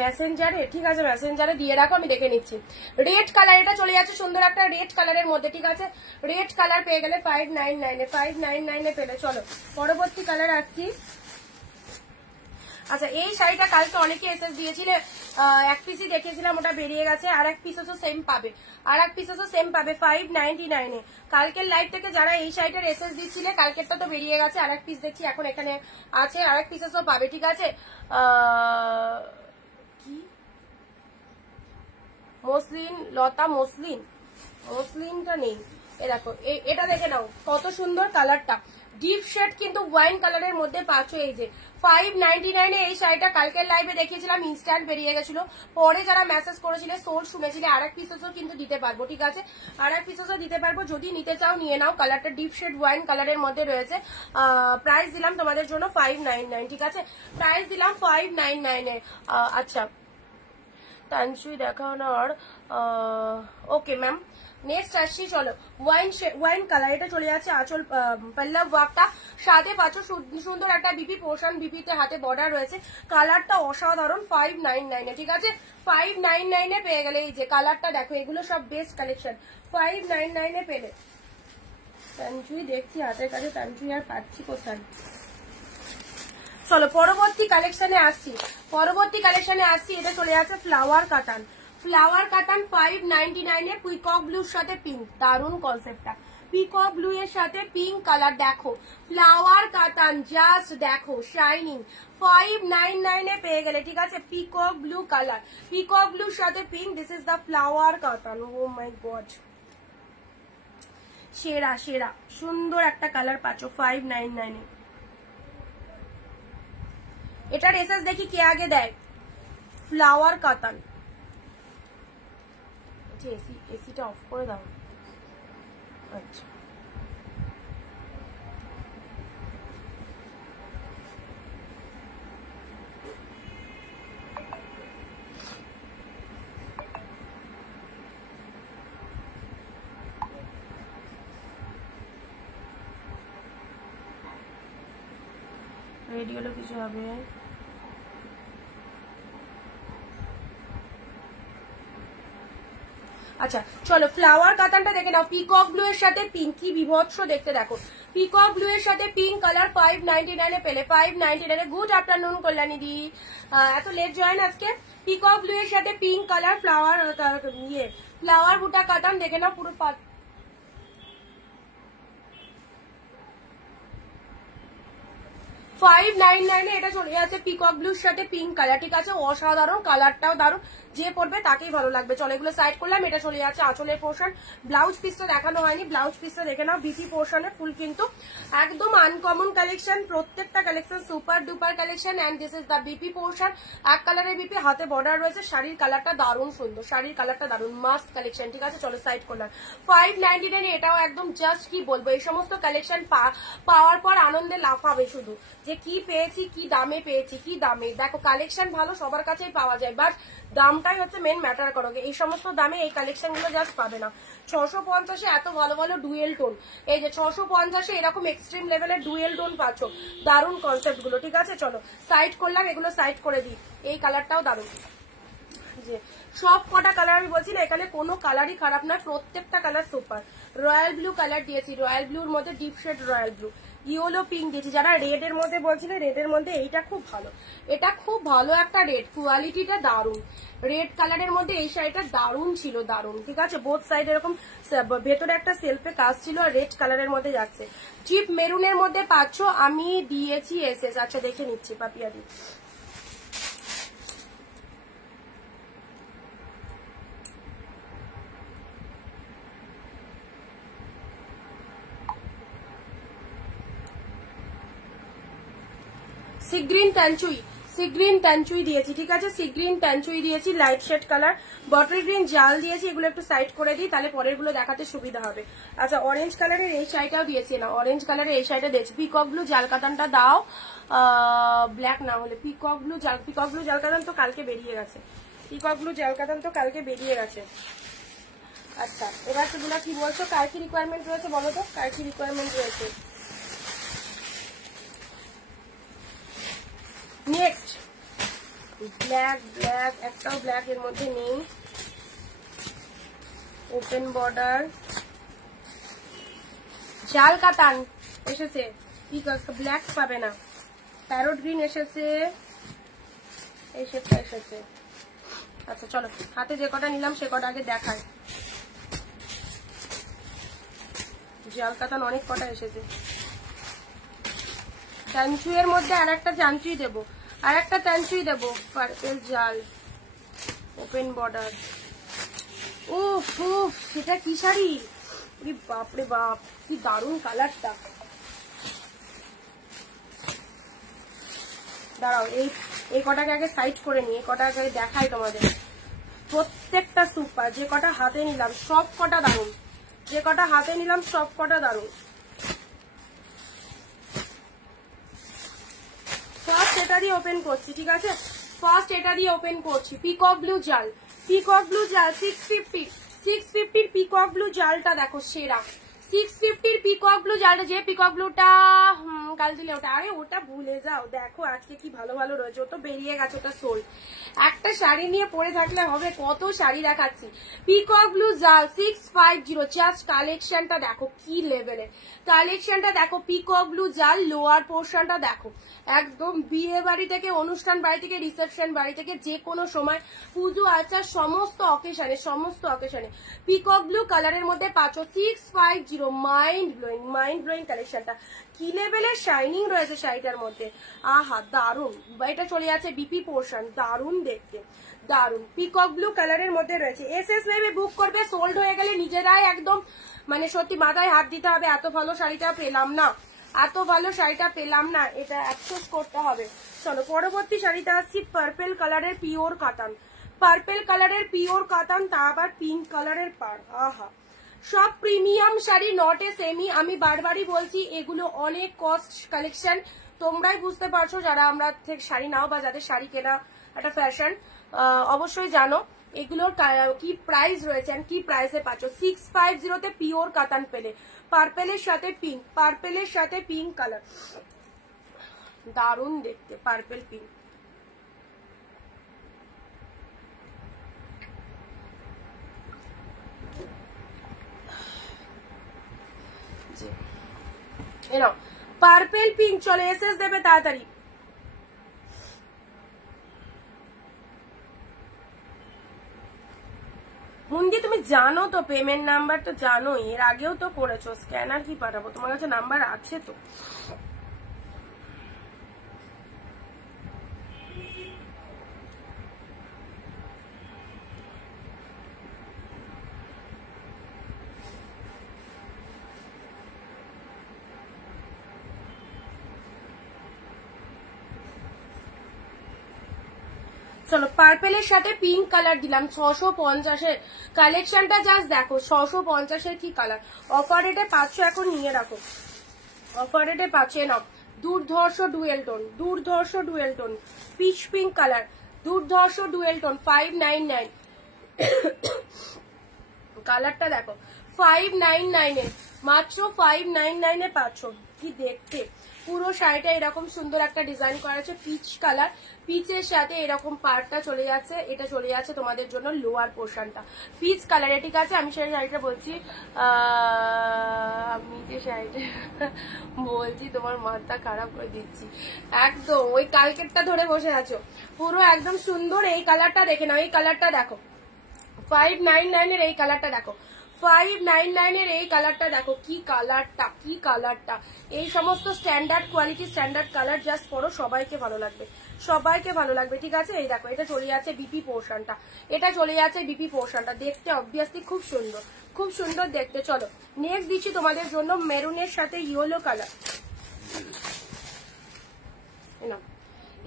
মেসেঞ্জারে, ঠিক আছে মেসেঞ্জারে দিয়ে রাখো, আমি দেখে নিচ্ছি। রেড কালার, এটা চলে যাচ্ছে সুন্দর একটা রেড কালারের মধ্যে, ঠিক আছে। রেড কালার পেয়ে গেলে 599 599 পেলে। চলো পরবর্তী কালার আসছি। আচ্ছা, এই শাড়িটা কালকে অনেকে এসএস দিয়েছিলে, এক পিসই দেখিয়েছিলাম, ওটা বেরিয়ে গেছে, আর এক পিস হচ্ছে সেম পাবে, আর এক পিস হচ্ছে সেম পাবে 599 কালকের লাইভ থেকে যারা এই শাড়িটার এসএস দিচ্ছিলে, কালকেরটা তো বেরিয়ে গেছে, আর এক পিস দেখছি এখন এখানে আছে, আর এক পিস পাবে, ঠিক আছে। কি মসলিন, লতা মসলিন, মসলিনটা নেই, এ দেখো এটা দেখে নাও কত সুন্দর কালারটা, ডিপ শেড কিন্তু ওয়াইন কালারের মধ্যে পাচ্ছ। এই যে 599 এই শাড়িটা কালকের লাইভে দেখিয়েছিলাম, ইনস্ট্যান্ট বেরিয়ে গেছিল, পরে যারা মেসেজ করেছিলে সোল শুনেছিলে, আর এক পিসেসও কিন্তু দিতে পারবো, ঠিক আছে, আর এক পিসেসও দিতে পারবো, যদি নিতে চাও নিয়ে নাও। কালারটা ডিপ শেড ওয়াইন কালারের মধ্যে রয়েছে। প্রাইস দিলাম তোমাদের জন্য 599, ঠিক আছে, প্রাইস দিলাম 599। আচ্ছা তানসুই দেখাও না, আর ওকে ম্যাম, নেক্সট আসছি। চলো ওয়াইন কালার, এটা চলে যাচ্ছে আঁচল পল্লব ওয়ার্কটা, সাথে পাচ্ছ সুন্দর একটা বিপি পোর্শন, বিপিতে হাতে বর্ডার রয়েছে, কালারটা অসাধারণ 599, ঠিক আছে, 599 পেয়ে গেলে। এই যে কালারটা দেখো, এগুলো সব বেস্ট কালেকশন, 599 পেলে। তানসুই দেখছি হাতের কাছে, তানসুই আর পাচ্ছি কোথায়। চলো পরবর্তী কালেকশনে আসছি, পরবর্তী কালেকশনে আসছি। এটা চলে যাচ্ছে ফ্লাওয়ার কাটান, ফ্লাওয়ার কাটান 599 পিকক ব্লুর সাথে পিঙ্ক, দারুন কনসেপ্টটা, পিকক ব্লু এর সাথে পিঙ্ক কালার, দেখো ফ্লাওয়ার কাটান, জাস্ট দেখো শাইনিং, 599 পেয়ে গেলে, ঠিক আছে, পিকক ব্লু কালার, পিকক ব্লুর সাথে pink, this is the flower কাটান। ও মাই গড, সেরা সেরা সুন্দর একটা কালার পাচ্ছ 599। এটার এসএস দেখি কে আগে দেয়, ফ্লাওয়ার কাতান। এসিটা অফ করে দাও। আচ্ছা রেডি হলো কিছু হবে। আচ্ছা চলো ফ্লাওয়ার কাতানটা দেখে নাও, পিকক ব্লু এর সাথে পিঙ্ক, কি বিভৎস দেখতে দেখো, পিকক ব্লু এর সাথে পিঙ্ক কালার 599 পেলে, 599। গুড আফটারনুন কল্যাণী দি, এত লেট জয়েন আজকে। পিকক ব্লু এর সাথে পিঙ্ক কালার ফ্লাওয়ার ফ্লাওয়ার বুটা কাতান দেখে নাও পুরো 599 এটা চলে যাচ্ছে পিকক ব্লুর সাথে পিঙ্ক কালার, ঠিক আছে, অসাধারণ, কালারটাও দারুণ, যে পড়বে তাকেই ভালো লাগবে। চলো এগুলো সাইড করলাম। এটা চলে যাচ্ছে আঁচলের পোর্শন, ব্লাউজ পিসটা দেখানো হয়নি, ব্লাউজ পিসটা দেখে নাও, বিপি পোর্শনে ফুল কিন্তু একদম আনকমন কালেকশন, প্রত্যেকটা collection super duper collection, and this is the BP portion, এক কালারের বিপি, হাতে বর্ডার রয়েছে, শাড়ির কালারটা দারুণ সুন্দর, শাড়ির কালারটা দারুণ, মাস্ট কালেকশন, ঠিক আছে। চলো সাইড করলাম। 599 এটাও একদম জাস্ট কি বলবো, এই সমস্ত কালেকশন পাওয়ার পর আনন্দে লাফাবে শুধু, যে কি পেয়েছি, কি দামে পেয়েছি, কি দামে। দেখো কালেকশন ভালো সবার কাছেই পাওয়া যায়, বাট দামটাই হচ্ছে মেন ম্যাটার করো, এই সমস্ত দামে এই কালেকশন গুলো জাস্ট পাবে না। 650 এত ভালো ভালো ডুয়েল টোন, এই যে 650 এরকম এক্সট্রিম লেভেলের ডুয়েল টোন পাচ্ছ, দারুণ কনসেপ্ট গুলো, ঠিক আছে। চলো সাইড করলাম, এগুলো সাইড করে দিই। এই কালারটাও দারুণ, যে সব কটা কালার আমি বলছি না, এখানে কোনো কালারই খারাপ না, প্রত্যেকটা colour super. Royal blue colour দিয়েছি, রয়্যাল ব্লুর মধ্যে deep shade royal blue, yellow pink দিয়েছি। যারা রেড এর মধ্যে বলছিলে, রেড এর মধ্যে এইটা খুব ভালো, এটা খুব ভালো একটা রেড, কোয়ালিটিটা দারুন। রেড কালারের মধ্যে এই শাড়িটা দারুন ছিল, দারুন। ঠিক আছে, বোথ সাইড এরকম ভেতরে একটা সেলফে কাজ ছিল, আর রেড কালারের মধ্যে যাচ্ছে। চিপ মেরুনের মধ্যে পাচ্ছ, আমি দিয়েছি এসএস। আচ্ছা দেখে নিচ্ছি পাপিয়াদি। সিগ্রিন ট্যানচুই দিয়েছি। ঠিক আছে, সিগ্রিন ট্যানচুই দিয়েছি, light shade colour. Bottle green জাল দিয়েছি। এগুলো একটু সাইড করে দিই, তাহলে পরের গুলো দেখাতে সুবিধা হবে। আচ্ছা, অরেঞ্জ কালারের এই শাড়িটাও দিয়েছি না, অরেঞ্জ কালারের এই শাড়িটা দিয়েছি। পিকক ব্লু জাল কাতানটা দাও, ব্ল্যাক না হলে। পিকক ব্লু জাল কাতান তো কালকে বেরিয়ে গেছে, আচ্ছা, এবার তোমরা কি বলছো, কার কি রিকোয়ারমেন্ট রয়েছে বলো তো, কার কি রিকোয়ারমেন্ট রয়েছে। নেক্সট ব্ল্যাক, একটাও ব্ল্যাক এর মধ্যে নেই। ওপেন বর্ডার জাল কাতান এসেছে, ব্ল্যাক পাবে না। প্যারট গ্রিন এসেছে, এই শেডটা এসেছে। আচ্ছা চলো, হাতে যে কটা নিলাম সে কটা আগে দেখাই। জাল কাতান অনেক কটা এসেছে। চাঞ্চুয়ের মধ্যে আর একটা চাঞ্চুই দেবো, পার্পেল জাল, ওপেন বর্ডার। উফ উফ, সেটা কি শাড়ি, বাপরে বাপ, কি দারুণ কালারটা। দাঁড়াও, এই কটাকে আগে সাইড করে নিই, এই কটাকে আগে দেখাই তোমাদের। প্রত্যেকটা সুপার, যে কটা হাতে নিলাম সব কটা দারুণ, ফার্স্ট এটা দিয়ে ওপেন করছি। ঠিক আছে, পিকক ব্লু জাল 650 পিকক ব্লু জালটা দেখো সেরা। 650 পিকক ব্লু জালটা, যে পিকক ব্লুটা কাল দিলে ওটা, আরে ওটা ভুলে যাও, দেখো আজকে কি ভালো ভালো রয়েছে, ও তো বেরিয়ে গেছে, ওটা সোল্ড। একটা শাড়ি নিয়ে পরে থাকলে হবে, কত শাড়ি দেখাচ্ছি। পিকক ব্লু জাল 650, জাস্ট কালেকশনটা দেখো কি লেভেলের, পিকক ব্লু জাল লোয়ার পোর্শনটা দেখো, একদম বিয়ে বাড়ি থেকে, অনুষ্ঠান বাড়ি থেকে, রিসেপশন বাড়ি থেকে, যে কোনো সময় পুজো আচার সমস্ত অকেশনে পিকক ব্লু কালারের মধ্যে পাচ্ছ 650। মাইন্ড ব্লোয়িং কালেকশনটা, কি লেভেলের শাইনিং রয়েছে শাড়িটার মধ্যে, আহা দারুন। এটা চলে যাচ্ছে বিপি পোর্শন, দারুন দেখতে, দারুন। পিকক ব্লু কালারের মধ্যে রয়েছে। এসএস নেবে, বুক করবে, সোল্ড হয়ে গেলে নিজেরাই একদম মানে সত্যি মাথায় হাত দিতে হবে, এত ভালো শাড়িটা পেলাম না, এটা অ্যাফসোস করতে হবে। চলো পরবর্তী শাড়িটা আসছি, পার্পেল কালারের পিওর কাতান, তা আবার পিঙ্ক কালারের পার। আহা, সব premium sari, not a semi. আমি বারবারই বলছি, এগুলো অনেক কস্ট কালেকশন, তোমরাই বুঝতে পারছো যারা আমরা থেকে শাড়ি নাও বা যাদের শাড়ি কেনা একটা ফ্যাশন, অবশ্যই জানো এগুলোর কি প্রাইস রয়েছে, কি প্রাইসে পাচ্ছ। 650 পিওর কাতান পেলে, পার্পেলের সাথে পিঙ্ক কালার, দারুন দেখতে, পার্পেল পিঙ্ক। পার্পেল পিঙ্ক, চলে এসএস দেবে তাড়াতাড়ি। মুন্দি তুমি জানো তো, পেমেন্ট নাম্বার তো জানো, এর আগেও তো করেছো, স্ক্যানার কি পাঠাবো, তোমার কাছে নাম্বার আছে তো। চলো পার্পেলের সাথে পিঙ্ক কালার দিলাম 650-এর কালেকশনটা, জাস্ট দেখো 650-এর কি কালার। অফার রেটে পাচ্ছ, এখন নিয়ে রাখো, অফার রেটে পাচ্ছে না। দুর্ধর্ষ dual tone pitch pink colour, দুর্ধর্ষ ডুয়েল টোন 599, কালারটা দেখো 599 এ, মাত্র 599 এ পাচ্ছ, কি দেখতে পুরো শাড়িটা এরকম সুন্দর একটা ডিজাইন করা আছে পিচ কালার, পিচের সাথে এরকম পাড়টা চলে যাচ্ছে, এটা চলে যাচ্ছে তোমাদের জন্য লোয়ার পোর্শনটা পিচ কালারে, ঠিক আছে। আমি সেই শাড়িটা বলছি, আমি যে শাড়িটা বলছি তোমার মাথা খারাপ করে দিচ্ছি একদম, ওই কালকেরটা ধরে বসে আছো। পুরো একদম সুন্দর এই কালারটা দেখে নাও, এই কালারটা দেখো 599 এর এই কালারটা দেখো, 599 এর এই কালারটা দেখো, কি কালারটা, কি কালারটা। এই সমস্ত standard quality standard colour just পরো, সবাইকে ভালো লাগবে, সবাইকে ভালো লাগবে, ঠিক আছে। এই দেখো এটা চলে যাচ্ছে বিপি পোর্শনটা, এটা চলে যাচ্ছে বিপি পোর্শনটা, দেখতে অবভিয়াসলি খুব সুন্দর, খুব সুন্দর দেখতে। চলো নেক্সট দিচ্ছি তোমাদের জন্য মেরুনের সাথে ইয়েলো কালার,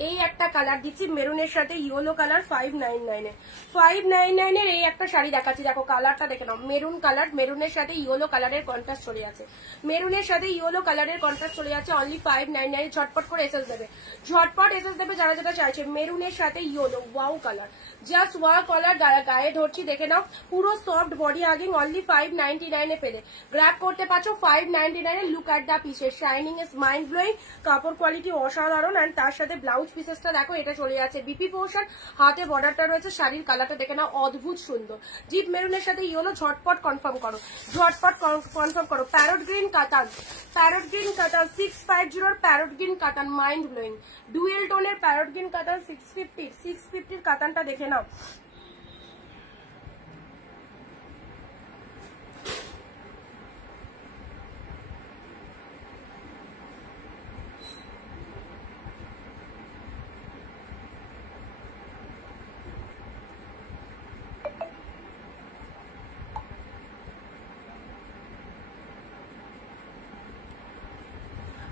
এই একটা কালার দিচ্ছি মেরুনের সাথে ইয়েলো কালার 599 এর, 599 এর এই একটা শাড়ি দেখাচ্ছি, দেখো কালারটা দেখে নাও, মেরুন কালার, মেরুনের সাথে ইয়েলো কালারের কন্ট্রাস্ট চলে যাচ্ছে, মেরুনের সাথে ইয়েলো কালারের কন্ট্রাস্ট চলে যাচ্ছে, অনলি 599। ঝটপট করে এসএস দেবে, ঝটপট এসএস দেবে যারা যেটা চাইছে। মেরুনের সাথে yellow, wow colour, just wow colour, গায়ে ধরছি দেখে নাও, পুরো সফট বডি হাগিং, অনলি 599 এ পেলে গ্র্যাব করতে পারছো 599 এ। Look at the pieces, shining is mind blowing, কাপড় কোয়ালিটি অসাধারণ, এন্ড তার সাথে ব্লাউজ পিসেসটা দেখো, এটা চলে যাচ্ছে বিপি পোর্শন, হাতে বর্ডারটা রয়েছে, শাড়ির কালারটা দেখে নাও অদ্ভুত সুন্দর, জিপ মেরুনের সাথে ইয়েলো। ঝটপট কনফার্ম করো, ঝটপট কনফার্ম করো। Parrot green katan, parrot green katan 650 এর parrot green katan, mind blowing. Dual টোনের প্যারট গ্রিন কাতান 650 কাতানটা দেখে নাও,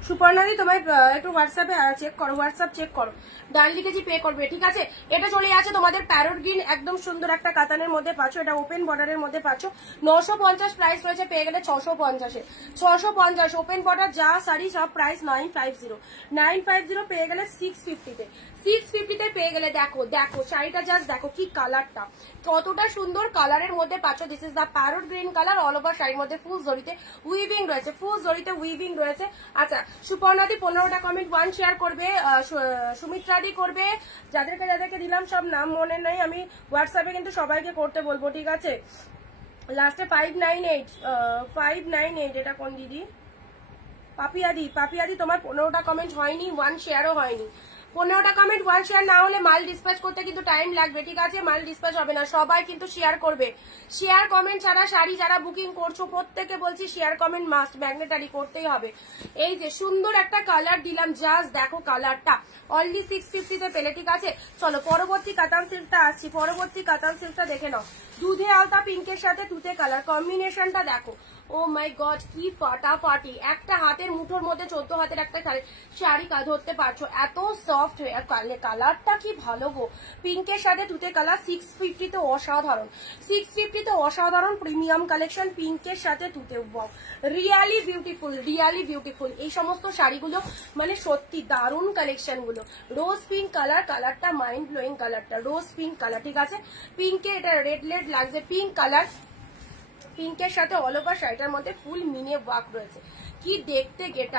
সুপর্ণাদি তোমার একটু হোয়াটসঅ্যাপে চেক করো, হোয়াটসঅ্যাপ চেক করো, ডান লিখেছি পে করবে, ঠিক আছে। এটা চলে আছে তোমাদের প্যারট গ্রিন, একদম সুন্দর একটা কাতানের মধ্যে পাচ্ছ, এটা ওপেন বর্ডারের মধ্যে পাচ্ছ, 950 প্রাইস রয়েছে, পেয়ে গেলে 650 এ, 650 ওপেন বর্ডার যা শাড়ি সব প্রাইস 950 পেয়ে গেলে 650 তে, 650 তে পেয়ে গেলে। দেখো দেখো শাড়িটা জাস্ট দেখো কি কালারটা, কতটা সুন্দর কালারের মধ্যে পাচ্ছ। This is the parrot green colour, all over শাড়ির মধ্যে ফুল জরিতে উইভিং রয়েছে, ফুল জরিতে উইভিং রয়েছে। আচ্ছা সুপর্ণাদি 15টা কমেন্ট 1 শেয়ার করবে, সুমিত্রাদি করবে, যাদেরকে যাদেরকে দিলাম সব নাম মনে নেই, আমি হোয়াটসঅ্যাপে কিন্তু সবাইকে করতে বলবো, ঠিক আছে। লাস্টে 598 এটা কোন দিদি? পাপিয়াদি, পাপিয়াদি তোমার 15টা কমেন্ট হয়নি, 1 শেয়ারও হয়নি। 15টা কমেন্ট 1 শেয়ার না হলে মাল ডিসপ্যাচ করতে কিন্তু টাইম লাগবে, ঠিক আছে। মাল ডিসপ্যাচ হবে না, সবাই কিন্তু শেয়ার করবে। শেয়ার কমেন্ট ছাড়া শাড়ি যারা বুকিং করছো প্রত্যেকে বলছি শেয়ার কমেন্ট মাস্ট, ম্যাগনেটারি করতেই হবে। এই যে সুন্দর একটা কালার দিলাম, জাস্ট দেখো কালারটা, অনলি 650 তে পেলে, ঠিক আছে। চলো পরবর্তী কাতান সিল্কটা আসছি, পরবর্তী কাতান সিল্কটা দেখে নাও, দুধে আলতা পিঙ্কের সাথে তুতে কালার কম্বিনেশনটা দেখো, ও মাই গড কি ফাটাফাটি, একটা হাতের মুঠোর মধ্যে 14 হাতের একটা শাড়ি ধরতে পারছো, এত সফট হয়ে, কালারটা কি ভালো গো, পিঙ্কের সাথে তুতে কালার, 650 তে অসাধারণ, 650 তে অসাধারণ প্রিমিয়াম কালেকশন, পিঙ্কের সাথে তুতে, wow really beautiful, really beautiful. এই সমস্ত শাড়িগুলো মানে সত্যি দারুণ কালেকশন গুলো। রোজ পিঙ্ক কালার, কালারটা মাইন্ড ব্লোয়িং কালারটা, রোজ পিঙ্ক কালার, ঠিক আছে। পিঙ্কে এটা রেড লেড লাগছে, পিঙ্ক কালার, পিঙ্কের সাথে অল ওভার শাড়িটার মধ্যে ফুল মিনে ওয়ার্ক রয়েছে, কি দেখতে গেট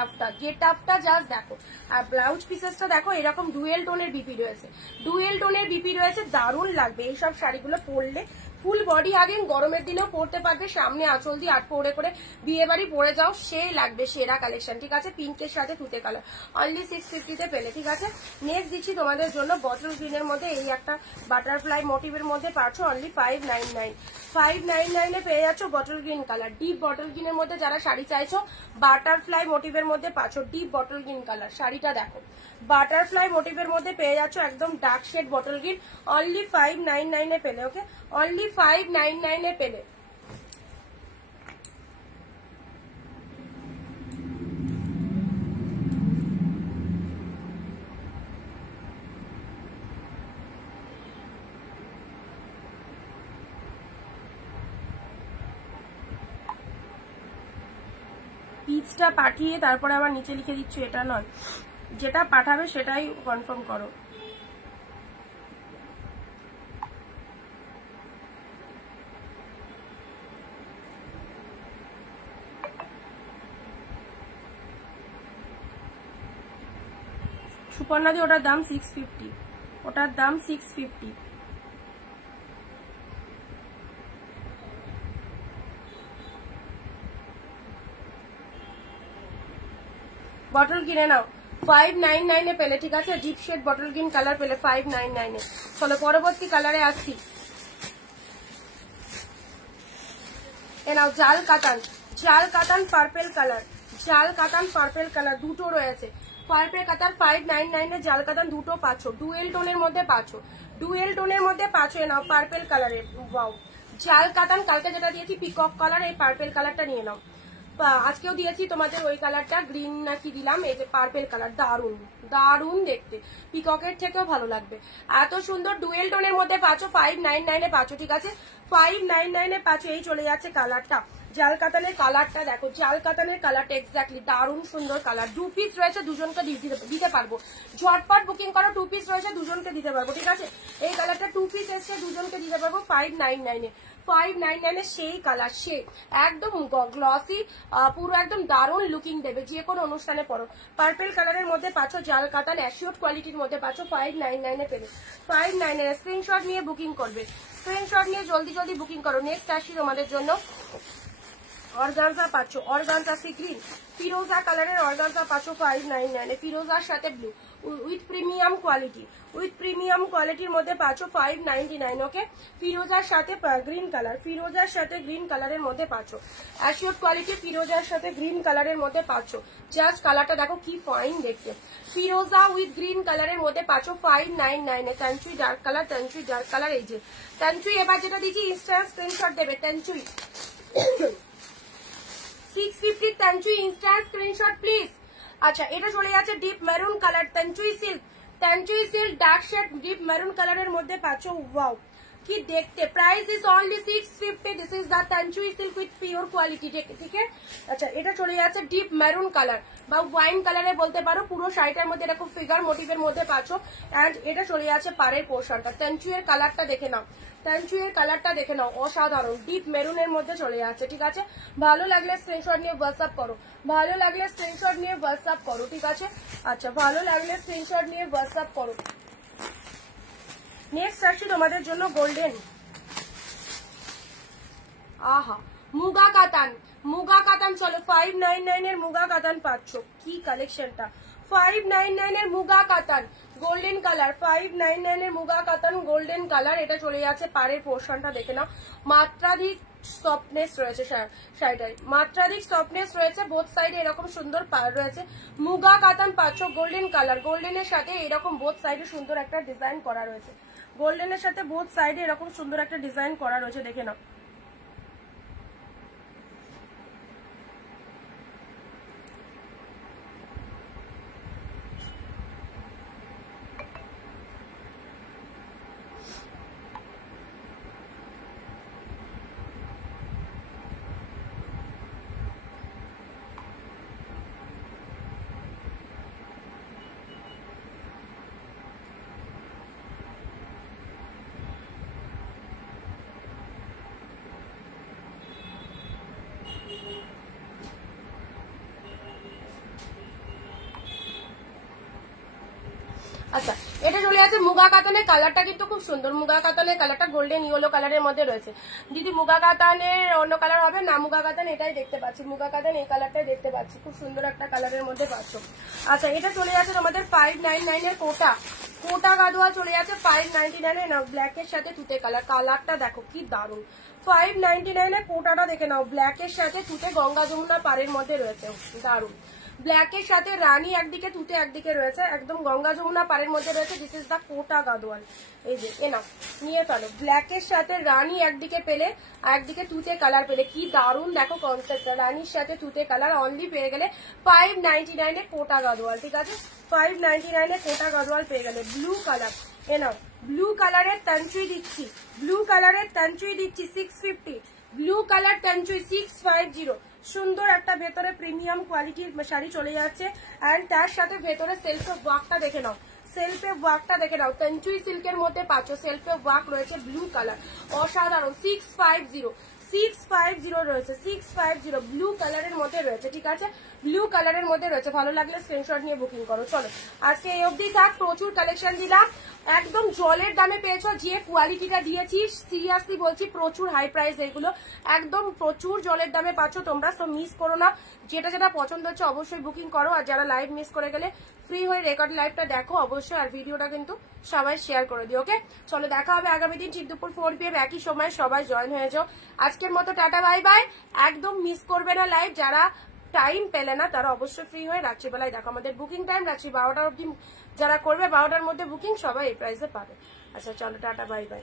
আপটা জাস্ট দেখো। আর ব্লাউজ পিসেসটা দেখো, এরকম ডুয়েল টোনের বিপি রয়েছে, ডুয়েল টোনের বিপি রয়েছে, দারুণ লাগবে এইসব শাড়িগুলো পরলে। ফুল বডি হাগিং, গরমের দিনেও পরতে পারবে, সামনে আঁচল দিয়ে আট পরে করে বিয়ে বাড়ি পরে যাও, সেই লাগবে, সেরা কালেকশন, ঠিক আছে। পিঙ্কের সাথে তুতে কালার, অনলি 650 তে পেলে, ঠিক আছে। নেক্সট দিচ্ছি তোমাদের জন্য বটল গ্রিনের মধ্যে এই একটা বাটারফ্লাই মোটিভের মধ্যে পাচ্ছ, অনলি 599 এ পেয়ে যাচ্ছ bottle green colour, deep bottle গ্রিনের মধ্যে যারা শাড়ি চাইছো, বাটারফ্লাই মোটিভের মধ্যে পাচ্ছ ডিপ বটল গ্রিন কালার, শাড়িটা দেখো বাটারফ্লাই মোটিভের মধ্যে পেয়ে যাচ্ছ একদম dark shade bottle green, only 599 এ পেলে, ওকে, অনলি 599 এ পেলে। পিচটা পাঠিয়ে তারপরে আবার নিচে লিখে দিচ্ছ, এটা নয়, যেটা পাঠাবে সেটাই কনফার্ম করো। সুপর্ণাদি ওটার দাম 650, ওটার দাম 650। বটল কিনে নাও 599 এ পেলে, ঠিক আছে? Deep shade bottle green colour পেলে 599 এ। চলো পরবর্তী কালারে আসছি। এ নাও জাল কাতান, জাল কাতান পার্পেল কালার, জাল কাতান পার্পেল কালার দুটো রয়েছে। পার্পেল কাতান 599 এ জাল কাতান দুটো পাচ্ছ, ডুয়েল টোনের মধ্যে পাচ্ছ, ডুয়েল টোনের মধ্যে পাচ্ছ। এ নাও পার্পেল কালারে, ওয়াও জাল কাতান। কালকে যেটা দিয়েছি পিকক কালার, এই পার্পেল কালারটা নিয়ে নাও। আজকেও দিয়েছি তোমাদের ওই কালারটা, গ্রিন নাকি দিলাম, এই যে পার্পেল কালার, দারুন দারুন দেখতে, পিককের থেকেও ভালো লাগবে। এত সুন্দর ডুয়েল টোনের মধ্যে পাচ্ছ, 599 এ পাচ্ছ, ঠিক আছে? 599 এ পাচ্ছ। এই চলে যাচ্ছে কালারটা, জাল কাতানের কালারটা দেখো, জাল কাতানের কালারটা এক্স্যাক্টলি দারুণ সুন্দর কালার। 2 পিস রয়েছে, দুজনকে দিতে পারবো, ঝটপট বুকিং করো। 2 পিস রয়েছে, দুজনকে দিতে পারবো, ঠিক আছে? এই কালারটা 2 পিস এসছে, দুজনকে দিতে পারবো 599 এ। 599 এর সেই কালার, সে একদম গ্লসি, পুরো একদম দারুণ লুকিং দেবে, যে কোনো অনুষ্ঠানে পরো। পার্পেল কালারের মধ্যে পাচ্ছ, জাল কাতান অ্যাসিওর কোয়ালিটির মধ্যে পাচ্ছ, 599 এ পেলে। 599 এর স্ক্রিনশট নিয়ে বুকিং করবে, স্ক্রিনশট নিয়ে জলদি জলদি বুকিং করো। নেক্সট আসি তোমাদের জন্য অর্গানজা পাচ্ছ, অর্গানজা সি গ্রিন ফিরোজা কালারের অর্গানজা পাচ্ছ 599 এ। ফিরোজার সাথে blue with premium quality, with premium কোয়ালিটির মধ্যে পাচ্ছ 599। ওকে, ফিরোজার সাথে গ্রিন কালার, ফিরোজার সাথে গ্রিন কালারের মধ্যে পাচ্ছ, অ্যাসিওর কোয়ালিটি ফিরোজার সাথে গ্রিন কালারের মধ্যে পাচ্ছ। জাস্ট কালারটা দেখো কি ফাইন দেখতে, ফিরোজা উইথ গ্রিন কালারের মধ্যে পাচ্ছ 599 এ। Tanchoi dark colour, tanchoi dark colour, এই যে তানচুই। এবার যেটা দিচ্ছি ইনস্ট্যান্ট স্ক্রিনশট দেবে, tanchoi 650 tanchoi instant screenshot please. আচ্ছা, এটা চলে যাচ্ছে deep maroon colour, tanchoi silk, tanchoi silk dark shade deep maroon কালারের মধ্যে পাচ্ছ, ওয়াও কি দেখতে। Price is only 650। This is the tanchoi silk with pure quality, ঠিক আছে? আচ্ছা, এটা চলে যাচ্ছে ডিপ মেরুন কালার বা ওয়াইন কালারে বলতে পারো। পুরো শাড়িটার মধ্যে এরকম ফিগার মোটিভের মধ্যে পাচ্ছ, এন্ড এটা চলে যাচ্ছে পাড়ের পোর্শনটা। তানচুইয়ের কালারটা দেখে নাও, তানচুইয়ের কালারটা দেখে নাও, অসাধারণ ডিপ মেরুনের মধ্যে চলে যাচ্ছে, ঠিক আছে? ভালো লাগলে স্ক্রিনশট নিয়ে হোয়াটসঅ্যাপ করো, ভালো লাগলে স্ক্রিনশট নিয়ে হোয়াটসঅ্যাপ করো, ঠিক আছে? আচ্ছা, ভালো লাগলে স্ক্রিনশট নিয়ে হোয়াটসঅ্যাপ করো। নেক্সট আসছি তোমাদের জন্য গোল্ডেন, আহা মুগা কাতান, মুগা কাতান। চলো 599 এর মুগা কাতান পাচ্ছ, কি কালেকশনটা! 599 এর মুগা কাতান গোল্ডেন কালার, 599 এর মুগা কাতান গোল্ডেন কালার। এটা চলে যাচ্ছে পাড়ের পোর্শনটা দেখে নাও, মাত্রাধিক সফটনেস রয়েছে শাড়িটায়, মাত্রাধিক সফটনেস রয়েছে, বোথ সাইডে এরকম সুন্দর পাড় রয়েছে। মুগা কাতান পাচ্ছ গোল্ডেন কালার, গোল্ডেনের সাথে এরকম বোথ সাইডে সুন্দর একটা ডিজাইন করা রয়েছে, গোল্ডেনের সাথে বোথ সাইডে এরকম সুন্দর একটা ডিজাইন করা রয়েছে, দেখে নাও। আচ্ছা, এটা চলে যাচ্ছে মুগা কাতানের কালারটা কিন্তু খুব সুন্দর, মুগা কাতানের কালারটা গোল্ডেন ইয়েলো কালারের মধ্যে রয়েছে। দিদি মুগা কাতানের অন্য কালার হবে না, মুগা কাতান এটাই দেখতে পাচ্ছি, মুগা কাতান এই কালারটাই দেখতে পাচ্ছি, খুব সুন্দর একটা কালারের মধ্যে পাচ্ছ। আচ্ছা, এটা চলে যাচ্ছে তোমাদের 599 এর কোটা, কোটা গাদোয়া চলে যাচ্ছে 599 এ। নাও ব্ল্যাকের সাথে তুতে কালার, কালারটা দেখো কি দারুণ। 599 এর কোটাটা দেখে নাও, ব্ল্যাকের সাথে তুতে গঙ্গা যমুনা পাড়ের মধ্যে রয়েছে, দারুণ। ব্ল্যাকের সাথে রানী একদিকে, তুতে একদিকে রয়েছে, একদম গঙ্গা যমুনা পাড়ের মধ্যে রয়েছে। দিস ইজ দা কোটা গাদোয়াল, এই যে এ নাও নিয়ে ফেলো। ব্ল্যাকের সাথে রানী একদিকে পেলে, একদিকে তুতে কালার পেলে, কি দারুণ দেখো কনসেপ্টটা। রানীর সাথে তুতে কালার অনলি পেয়ে গেলে 599 এ কোটা গাদোয়াল, ঠিক আছে? 599 এ কোটা গাদোয়াল পেয়ে গেলে। ব্লু কালার, এ নাও ব্লু কালারের তানচুই দিচ্ছি, ব্লু কালারের তানচুই দিচ্ছি 650, ব্লু কালার তানচুই 650। সুন্দর একটা ভেতরে প্রিমিয়াম কোয়ালিটির শাড়ি চলে যাচ্ছে, এন্ড তার সাথে ভেতরে সেলফে ওয়ার্কটা দেখে নাও, সেলফে ওয়ার্কটা দেখে নাও। তানচুই সিল্কের মধ্যে পাচ্ছ, সেলফে ওয়ার্ক রয়েছে, ব্লু কালার অসাধারণ। 650 রয়েছে, 650 ব্লু কালারের মধ্যে রয়েছে, ঠিক আছে? ব্লু কালারের মধ্যে রয়েছে, ভালো লাগলে স্ক্রিনশট নিয়ে বুকিং করো। চলো আজকে এই অবধি থাক, প্রচুর কালেকশন দিলাম, একদম জলের দামে পেয়েছো, যে কোয়ালিটিটা দিয়েছি সিরিয়াসলি বলছি প্রচুর হাই প্রাইস, এগুলো একদম প্রচুর জলের দামে পাচ্ছ তোমরা, সো মিস করো না। যেটা যেটা পছন্দ হচ্ছে অবশ্যই বুকিং করো, আর যারা লাইভ মিস করে গেলে ফ্রি হয়ে রেকর্ড লাইভটা দেখো অবশ্যই, আর ভিডিওটা কিন্তু সবাই শেয়ার করে দিও। ওকে চলো দেখা হবে আগামী দিন ঠিক দুপুর 4 PM একই সময়, সবাই জয়েন হয়ে যাও। আজকের মতো টাটা বাই বাই, একদম মিস করবে না লাইভ, যারা টাইম পেলে না তারা অবশ্যই ফ্রি হয়ে রাত্রিবেলায় দেখো, আমাদের বুকিং টাইম রাত্রি 12টা অবধি, যারা করবে 12টার মধ্যে বুকিং সবাই এই প্রাইসে পাবে। আচ্ছা চলো টাটা বাই বাই।